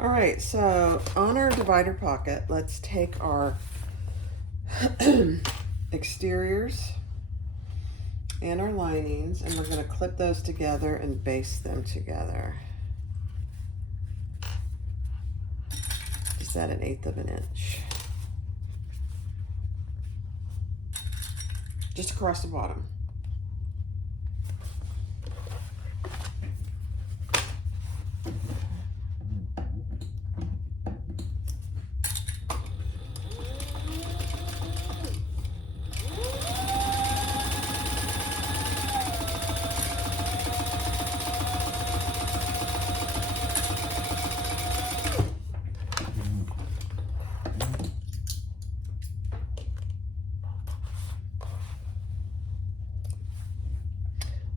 All right, so on our divider pocket, let's take our exteriors and our linings, and we're going to clip those together and baste them together. Just at 1/8 of an inch. Just across the bottom.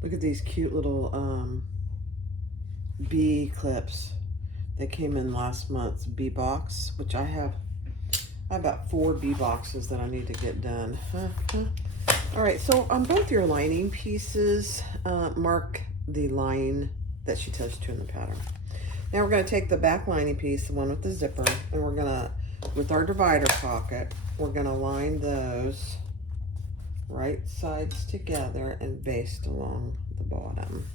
Look at these cute little bee clips that came in last month's bee box, which I have about 4 bee boxes that I need to get done. All right, so on both your lining pieces, mark the line that she tells you to in the pattern. Now we're going to take the back lining piece, the one with the zipper, and we're going to, with our divider pocket, we're going to line those right sides together and baste along the bottom.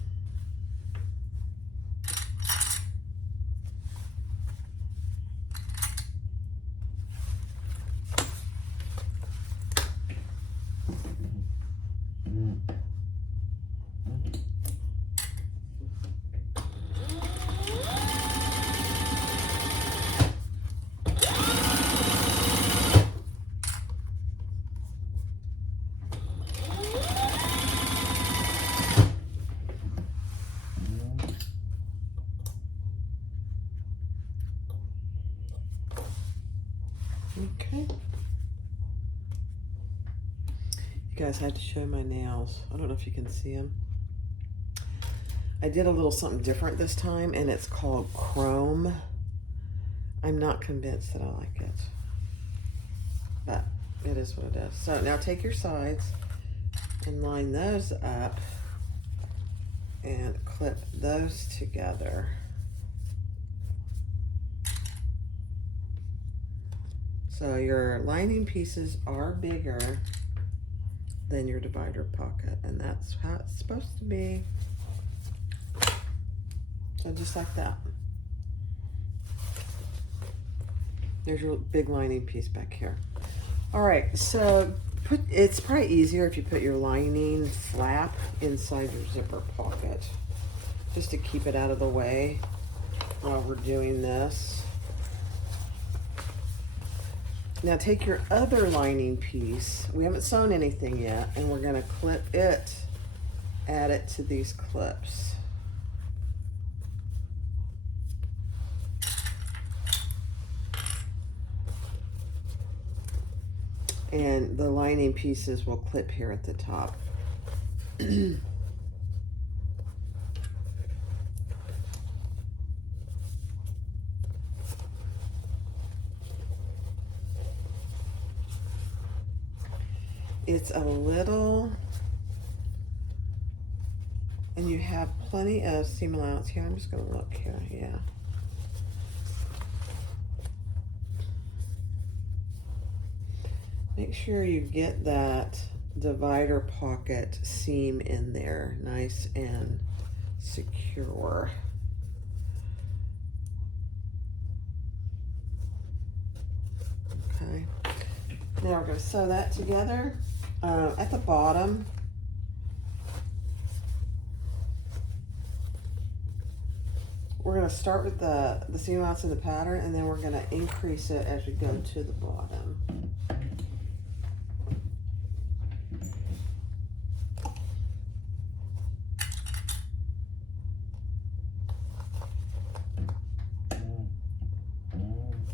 Okay. You guys, I had to show my nails. I don't know if you can see them. I did a little something different this time, and it's called chrome. I'm not convinced that I like it, but it is what it is. So now take your sides and line those up and clip those together. So your lining pieces are bigger than your divider pocket, and that's how it's supposed to be. So just like that. There's your big lining piece back here. All right, so it's probably easier if you put your lining flap inside your zipper pocket, just to keep it out of the way while we're doing this. Now take your other lining piece, we haven't sewn anything yet, and we're gonna clip it, add it to these clips. And the lining pieces will clip here at the top. It's a little, and you have plenty of seam allowance here. I'm just gonna look here, yeah. Make sure you get that divider pocket seam in there, nice and secure. Okay, now we're going to sew that together. At the bottom, we're going to start with the seam allowance in the pattern, and then we're going to increase it as we go to the bottom.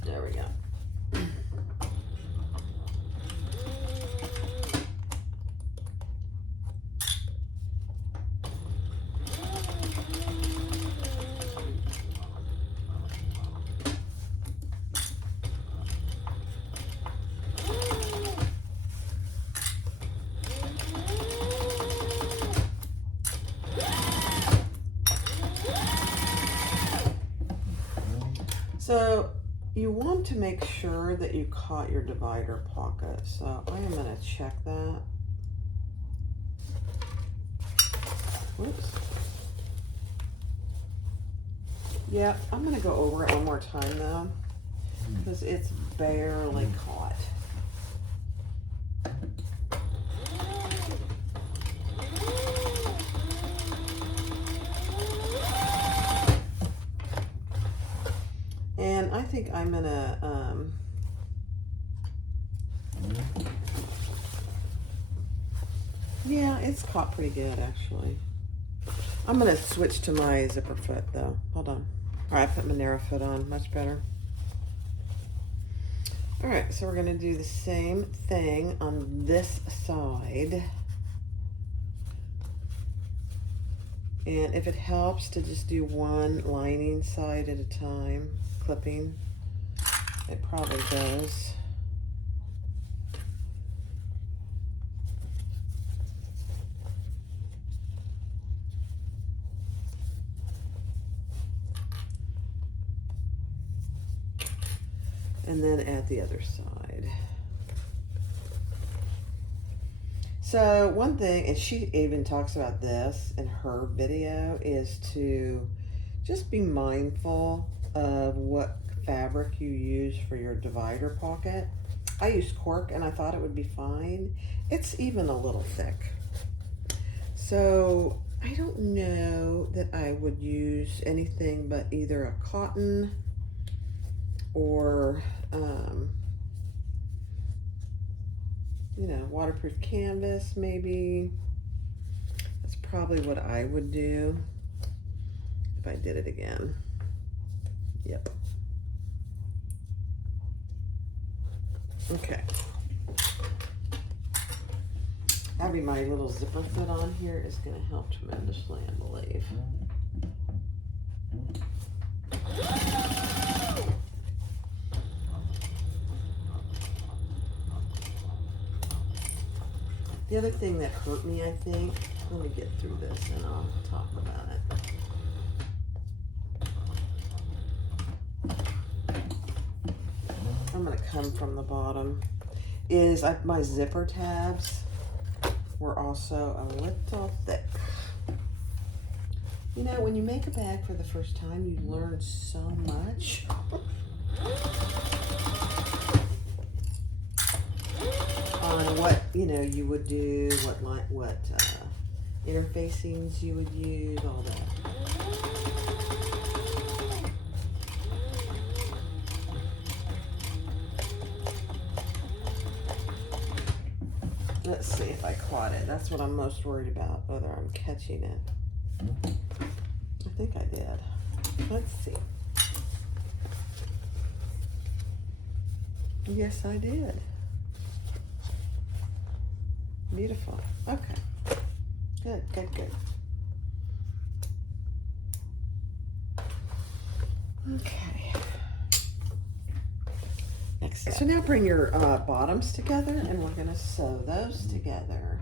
There we go. So you want to make sure that you caught your divider pocket. So I am going to check that. Whoops. Yeah, I'm going to go over it one more time though, because it's barely caught. And I think I'm gonna, yeah, it's caught pretty good actually. I'm gonna switch to my zipper foot though. Hold on. All right, I put my narrow foot on, much better. All right, so we're gonna do the same thing on this side. And if it helps to just do one lining side at a time, clipping, it probably does. And then add the other side. So one thing, and she even talks about this in her video, is to just be mindful of what fabric you use for your divider pocket. I used cork and I thought it would be fine. It's even a little thick. So I don't know that I would use anything but either a cotton or you know, waterproof canvas maybe. That's probably what I would do if I did it again. Yep. Okay. Having my little zipper foot on here is going to help tremendously, I believe. The other thing that hurt me, I think, let me get through this and I'll talk about it. I'm going to come from the bottom. My zipper tabs were also a little thick. You know, when you make a bag for the first time, you learn so much. On what, you know, you would do, what interfacings you would use, all that. Let's see if I caught it. That's what I'm most worried about, whether I'm catching it. I think I did. Let's see. Yes, I did. Beautiful. Okay. Good, good, good. Okay. Next step. So now bring your bottoms together and we're going to sew those together.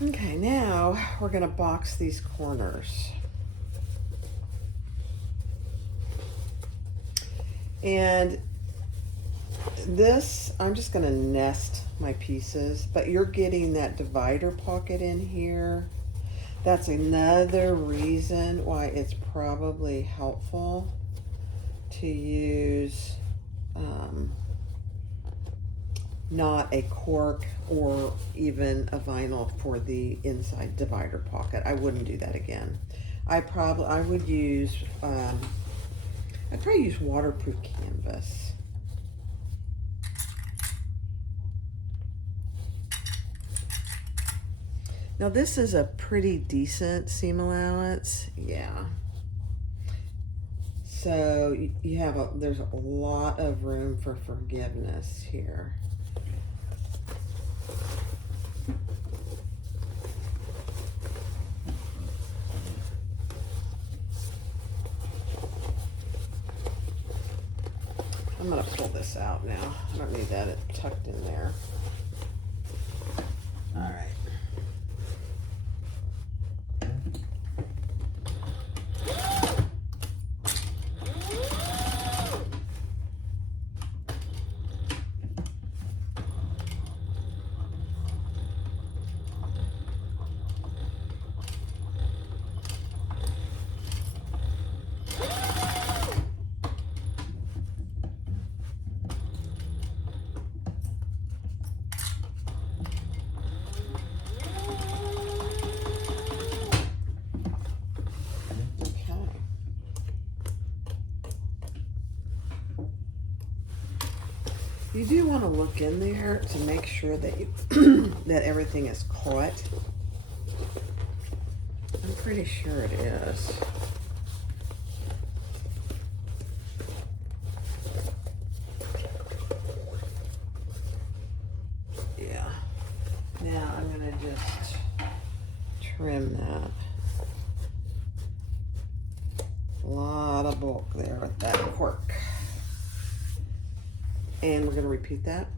Okay, now we're going to box these corners. And this, I'm just going to nest my pieces, but you're getting that divider pocket in here. That's another reason why it's probably helpful to use not a cork or even a vinyl for the inside divider pocket. I wouldn't do that again. I would use, I'd probably use waterproof canvas. Now this is a pretty decent seam allowance, yeah. So you have there's a lot of room for forgiveness here. I'm going to pull this out now. I don't need that tucked in there. All right. You do want to look in there to make sure that you that everything is caught. I'm pretty sure it is. Yeah. Now I'm going to just trim that. A lot of bulk there with that cork. And we're going to repeat that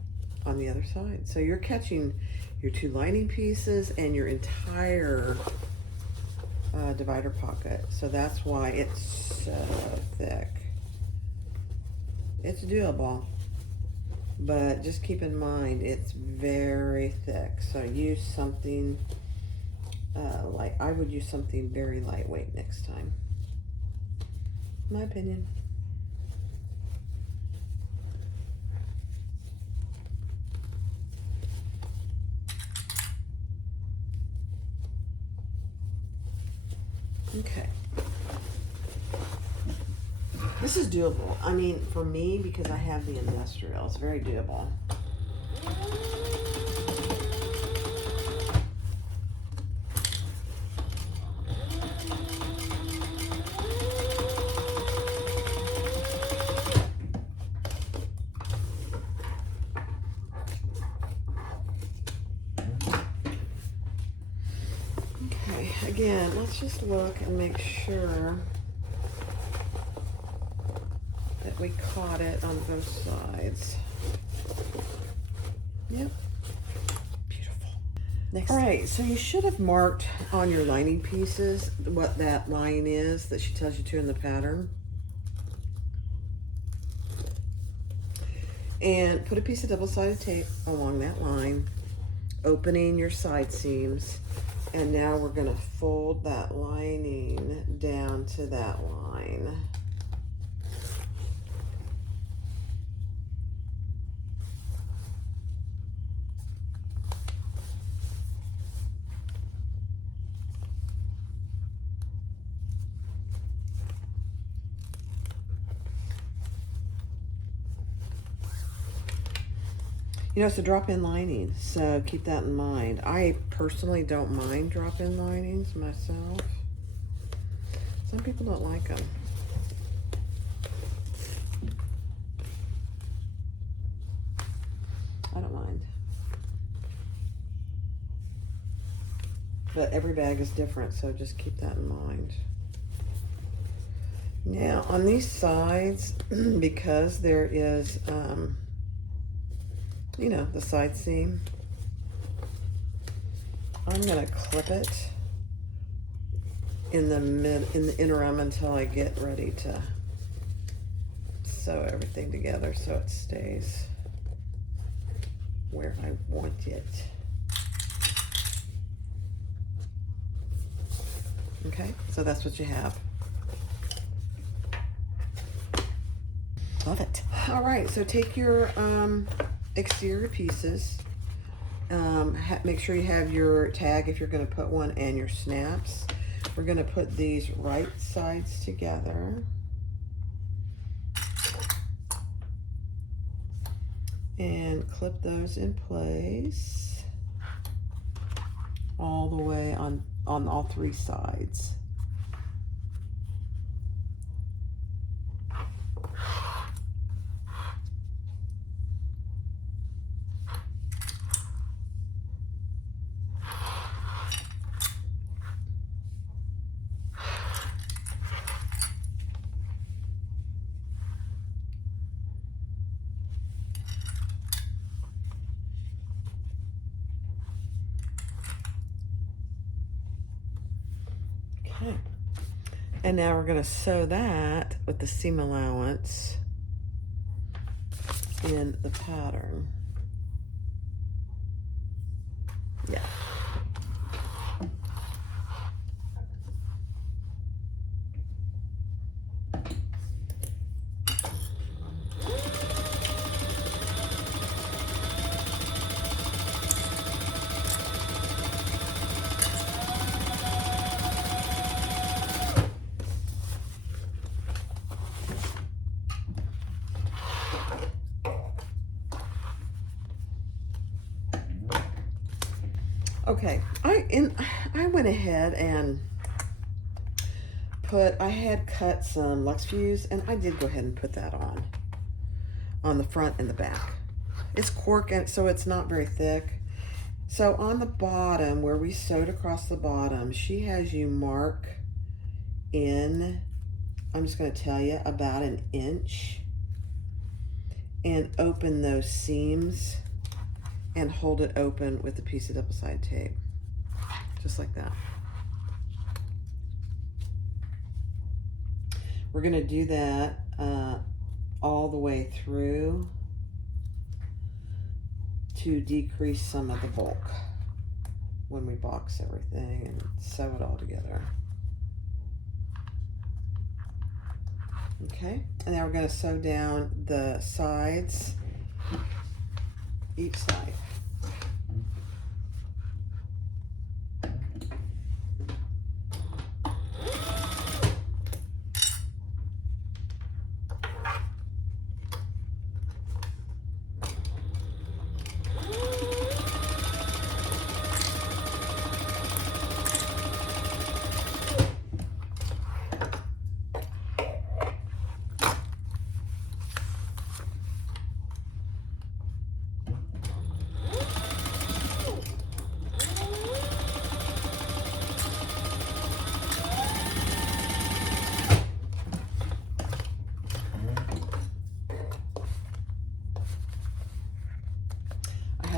on the other side. So you're catching your two lining pieces and your entire divider pocket. So that's why it's so thick. It's doable, but just keep in mind it's very thick. So use something I would use something very lightweight next time. My opinion. Okay. This is doable. I mean, for me, because I have the industrial, it's very doable. again, let's just look and make sure that we caught it on both sides. Yep. Beautiful. Next. All right, so you should have marked on your lining pieces what that line is that she tells you to in the pattern. And put a piece of double-sided tape along that line, opening your side seams. And now we're gonna fold that lining down to that line. You know, it's a drop-in lining, so keep that in mind. I personally don't mind drop-in linings myself. Some people don't like them. I don't mind. But every bag is different, so just keep that in mind. Now, on these sides, because there is, you know, the side seam, I'm gonna clip it in the interim until I get ready to sew everything together so it stays where I want it. Okay, so that's what you have. Love it. All right, so take your exterior pieces. Make sure you have your tag if you're going to put one and your snaps. We're going to put these right sides together. And clip those in place all the way on all three sides. Okay. And now we're going to sew that with the seam allowance in the pattern. Yeah. Okay, I went ahead and I had cut some Lux Fuse, and I did go ahead and put that on the front and the back. It's cork, and so it's not very thick. So on the bottom, where we sewed across the bottom, she has you mark in, I'm just going to tell you, about 1 inch, and open those seams and hold it open with a piece of double-sided tape, just like that. We're going to do that all the way through to decrease some of the bulk when we box everything and sew it all together. Okay, and now we're going to sew down the sides, each side.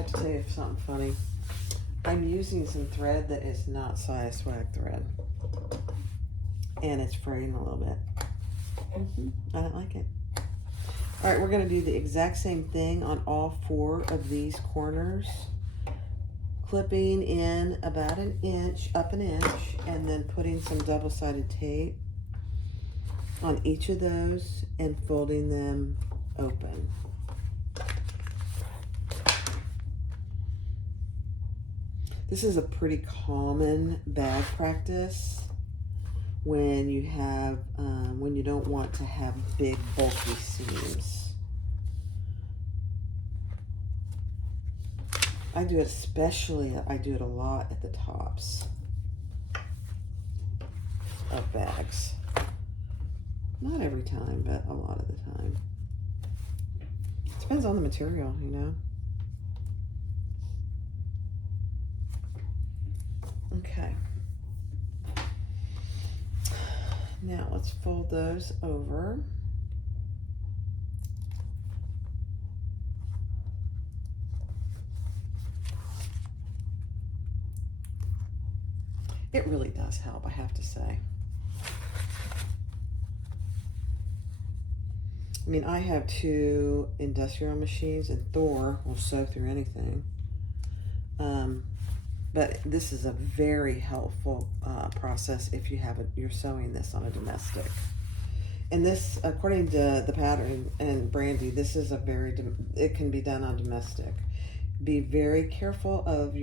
have to tell you something funny. I'm using some thread that is not size swag thread. And it's fraying a little bit. I don't like it. All right, we're going to do the exact same thing on all 4 of these corners. Clipping in about an inch, up an inch, and then putting some double-sided tape on each of those and folding them open. This is a pretty common bag practice when you have, when you don't want to have big bulky seams. I do it a lot at the tops of bags. Not every time, but a lot of the time. It depends on the material, you know. Okay. Now let's fold those over. It really does help, I have to say. I mean, I have 2 industrial machines, and Thor will sew through anything. But this is a very helpful process if you're sewing this on a domestic. And this, according to the pattern and Brandy, this is it can be done on domestic. Be very careful of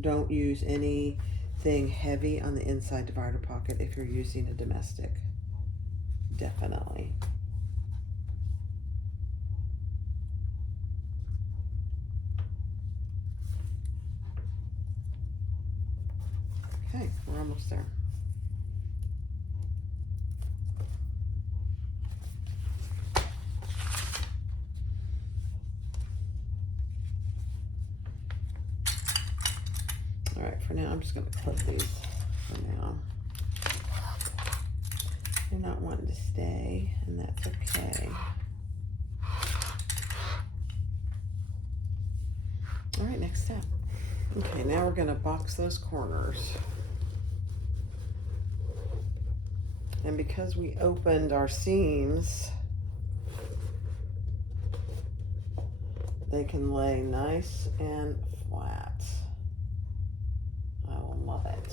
don't use anything heavy on the inside divider pocket if you're using a domestic. Definitely. Okay, we're almost there. All right, for now, I'm just going to clip these for now. They're not wanting to stay, and that's okay. All right, next step. Okay, now we're going to box those corners. And because we opened our seams, they can lay nice and flat. I will love it.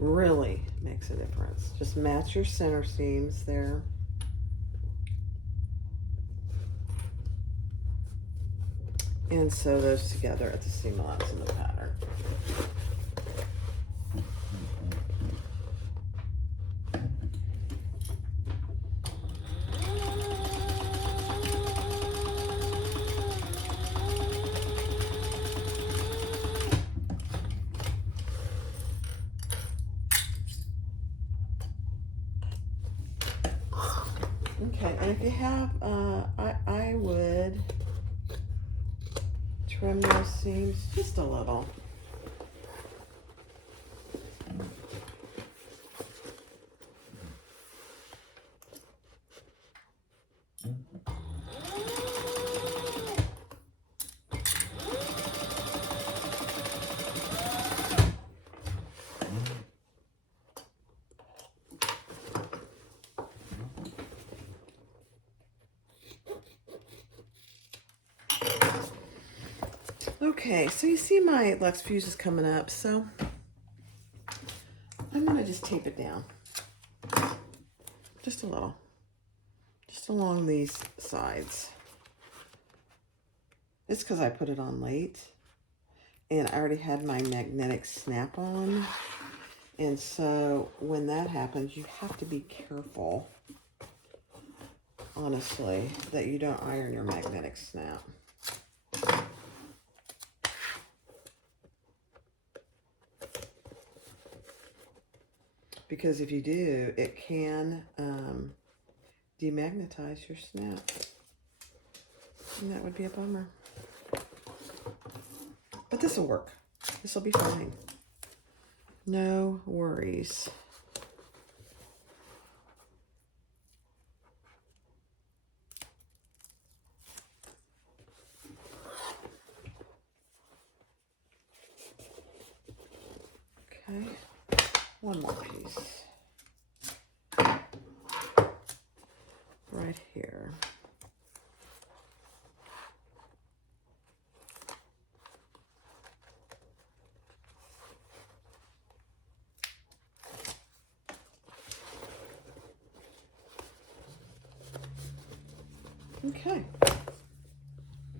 Really makes a difference. Just match your center seams there. And sew those together at the seam allowance in the pattern. Okay, and if you have, I would trim those seams just a little. Okay, so you see my Lux Fuse is coming up, so I'm going to just tape it down. Just a little. Just along these sides. It's because I put it on late, and I already had my magnetic snap on. And so when that happens, you have to be careful, honestly, that you don't iron your magnetic snap. Because if you do, it can demagnetize your snap. And that would be a bummer. But this will work. This will be fine. No worries. Okay, one more piece. Right here. Okay.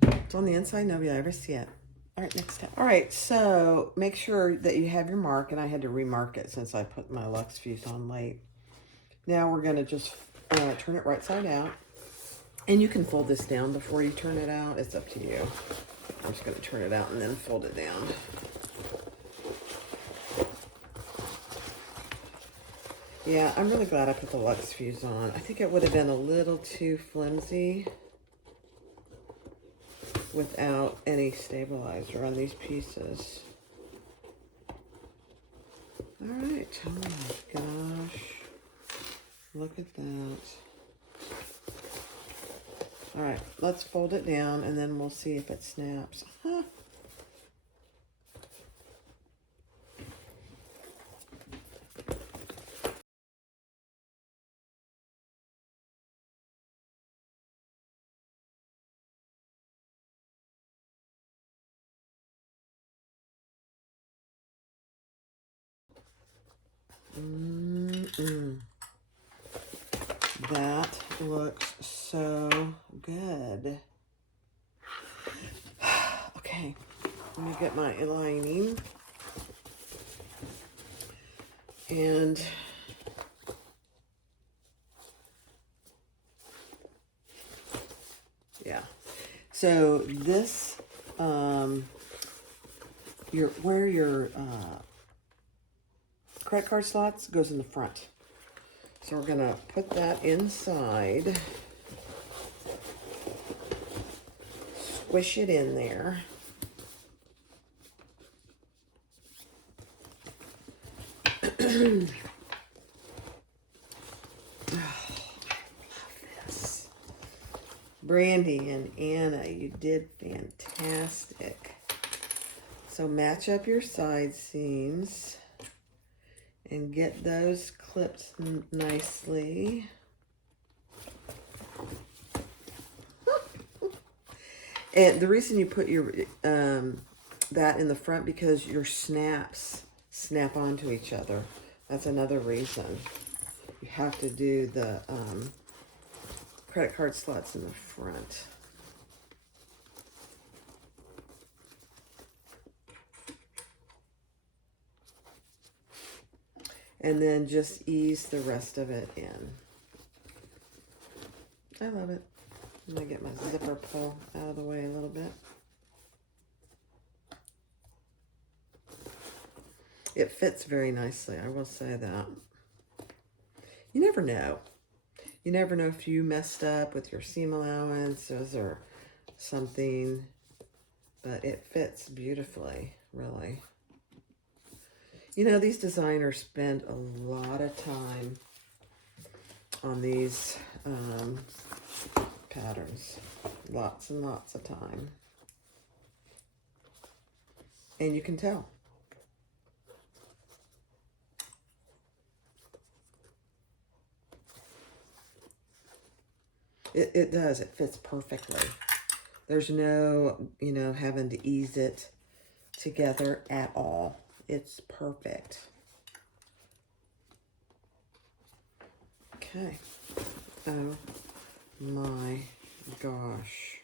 It's on the inside, nobody will ever see it. All right, next step. All right, so make sure that you have your mark, and I had to remark it since I put my Lux Fuse on late. Now we're gonna just turn it right side out. And you can fold this down before you turn it out. It's up to you. I'm just gonna turn it out and then fold it down. Yeah, I'm really glad I put the Lux Fuse on. I think it would have been a little too flimsy without any stabilizer on these pieces. All right, oh my gosh. Look at that. All right, let's fold it down and then we'll see if it snaps. Huh. That looks so good. Okay, let me get my lining. And yeah, so this, where your credit card slots goes in the front. So we're gonna put that inside, squish it in there. Oh, love this. Brandy and Anna, you did fantastic. So match up your side seams and get those clipped nicely. And the reason you put your that in the front, because your snaps snap onto each other. That's another reason. You have to do the credit card slots in the front. And then just ease the rest of it in. I love it. I'm gonna get my zipper pull out of the way a little bit. It fits very nicely, I will say that. You never know. You never know if you messed up with your seam allowances or something, but it fits beautifully, really. You know, these designers spend a lot of time on these patterns. Lots and lots of time. And you can tell. It does. It fits perfectly. There's no, you know, having to ease it together at all. It's perfect. Okay. Oh my gosh.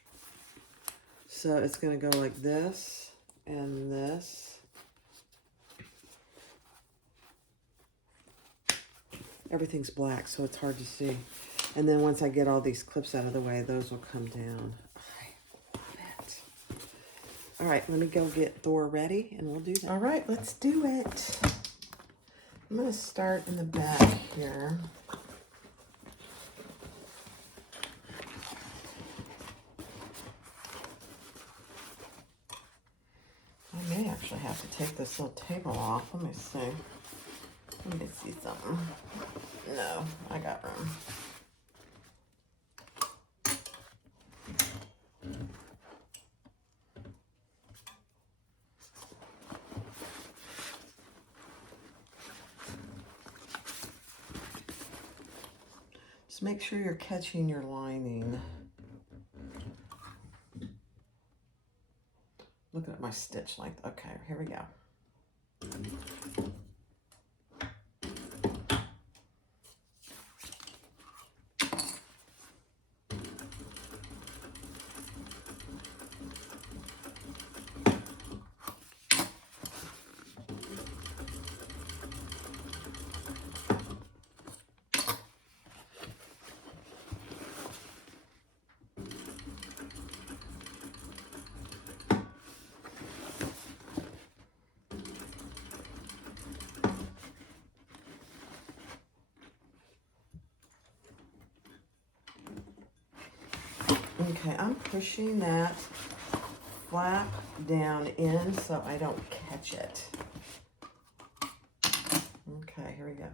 So it's going to go like this and this. Everything's black, so it's hard to see. And then once I get all these clips out of the way, those will come down. I love it. All right, let me go get Thor ready, and we'll do that. All right, let's do it. I'm going to start in the back here. I'm I may actually have to take this little table off. Let me see. Let me see something. No, I got room. Just make sure you're catching your lining. Looking at my stitch length. Okay, here we go. Okay, I'm pushing that flap down in so I don't catch it. Okay, here we go.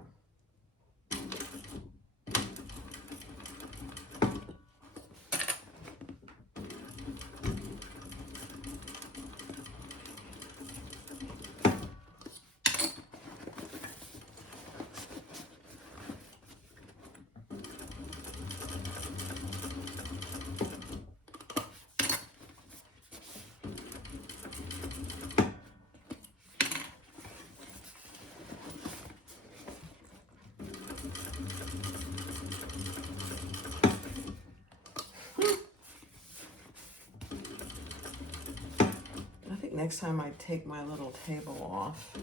Next time I take my little table off,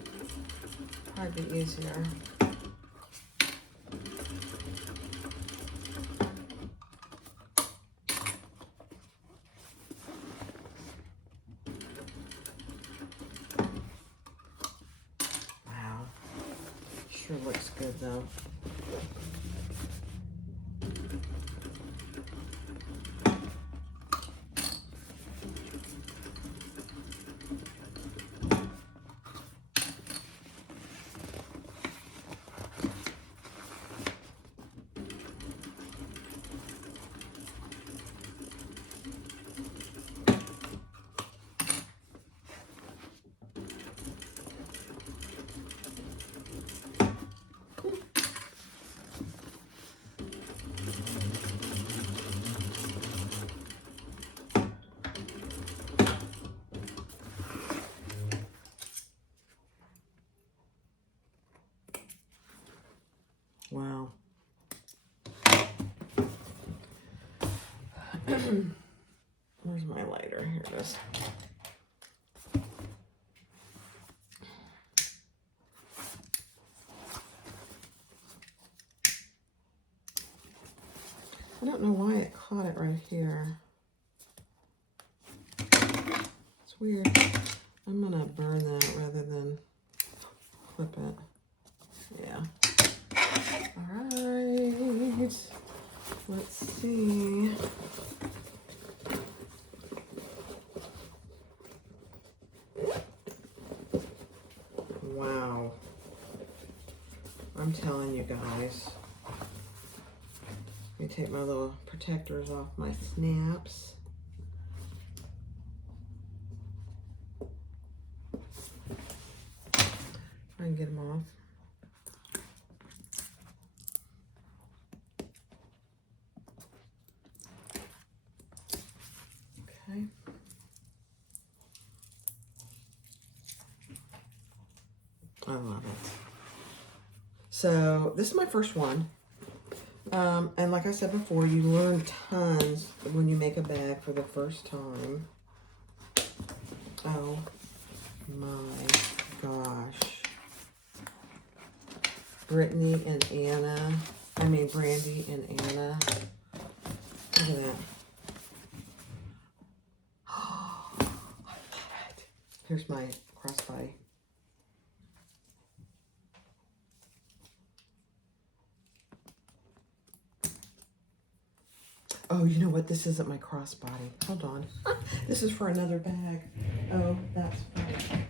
probably be easier. Wow, sure looks good though. Wow. Where's my lighter? Here it is. I don't know why it caught it right here. It's weird. I'm gonna burn that rather than flip it. Yeah. All right. Let's see. Wow. I'm telling you guys. Let me take my little protectors off my snaps. Try and get them off. Okay. I love it. So this is my first one. And like I said before, you learn tons when you make a bag for the first time. Oh my gosh. Brittany and Anna. I mean Brandy and Anna. Look at that. Oh, I love it. Here's my crossbody. Oh, you know what? This isn't my crossbody. Hold on. This is for another bag. Oh, that's funny.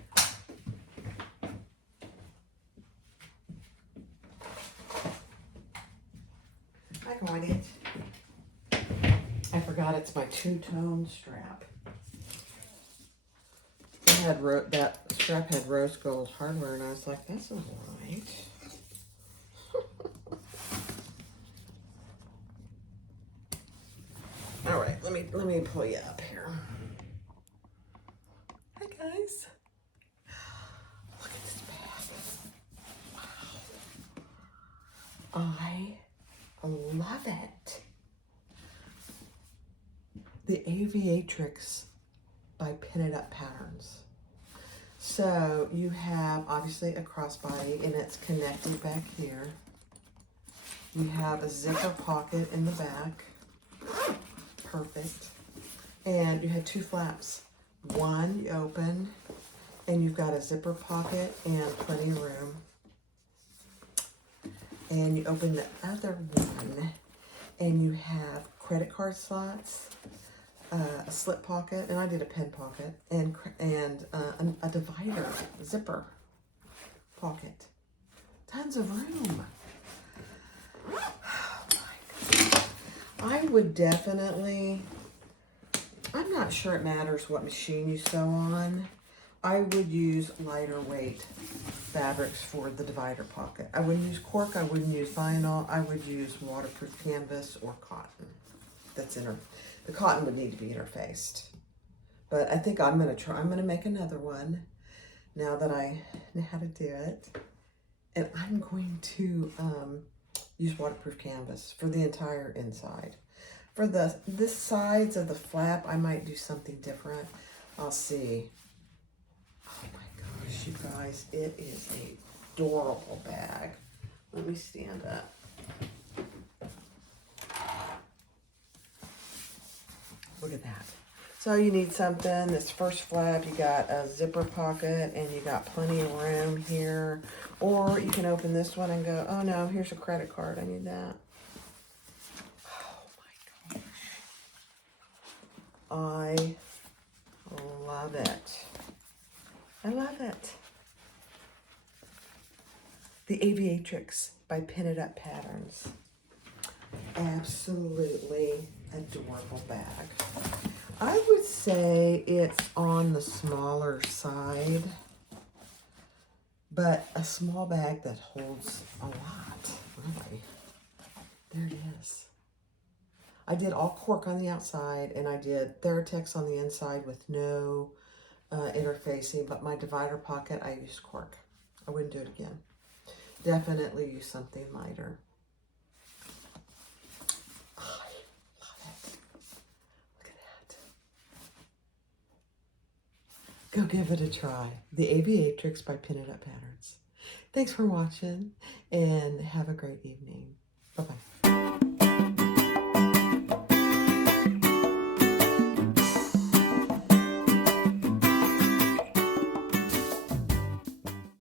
got it. I forgot it's my two-tone strap. That strap had rose gold hardware, and I was like, that's not right. All right, let me pull you up here. Hi guys. Look at this bag. Wow. I love it. The Aviatrix by Pin It Up Patterns. So you have obviously a crossbody and it's connected back here. You have a zipper pocket in the back. Perfect. And you had two flaps. One you open and you've got a zipper pocket and plenty of room. And you open the other one and you have credit card slots, a slip pocket, and I did a pen pocket, and a divider, zipper pocket. Tons of room. Oh my God. I would definitely, I'm not sure it matters what machine you sew on. I would use lighter weight fabrics for the divider pocket. I wouldn't use cork, I wouldn't use vinyl, I would use waterproof canvas or cotton. The cotton would need to be interfaced. But I think I'm gonna make another one now that I know how to do it. And I'm going to use waterproof canvas for the entire inside. For this sides of the flap, I might do something different. I'll see. Oh my gosh, you guys, it is a adorable bag. Let me stand up. Look at that. So you need something. This first flap, you got a zipper pocket and you got plenty of room here. Or you can open this one and go, oh no, here's a credit card. I need that. Oh my gosh. I love it. I love it. The Aviatrix by Pin It Up Patterns. Absolutely adorable bag. I would say it's on the smaller side, but a small bag that holds a lot, really. There it is. I did all cork on the outside, and I did Theratex on the inside with no interfacing, but my divider pocket, I used cork. I wouldn't do it again. Definitely use something lighter. Oh, I love it. Look at that. Go give it a try. The Aviatrix by Pin It Up Patterns. Thanks for watching, and have a great evening. Bye-bye.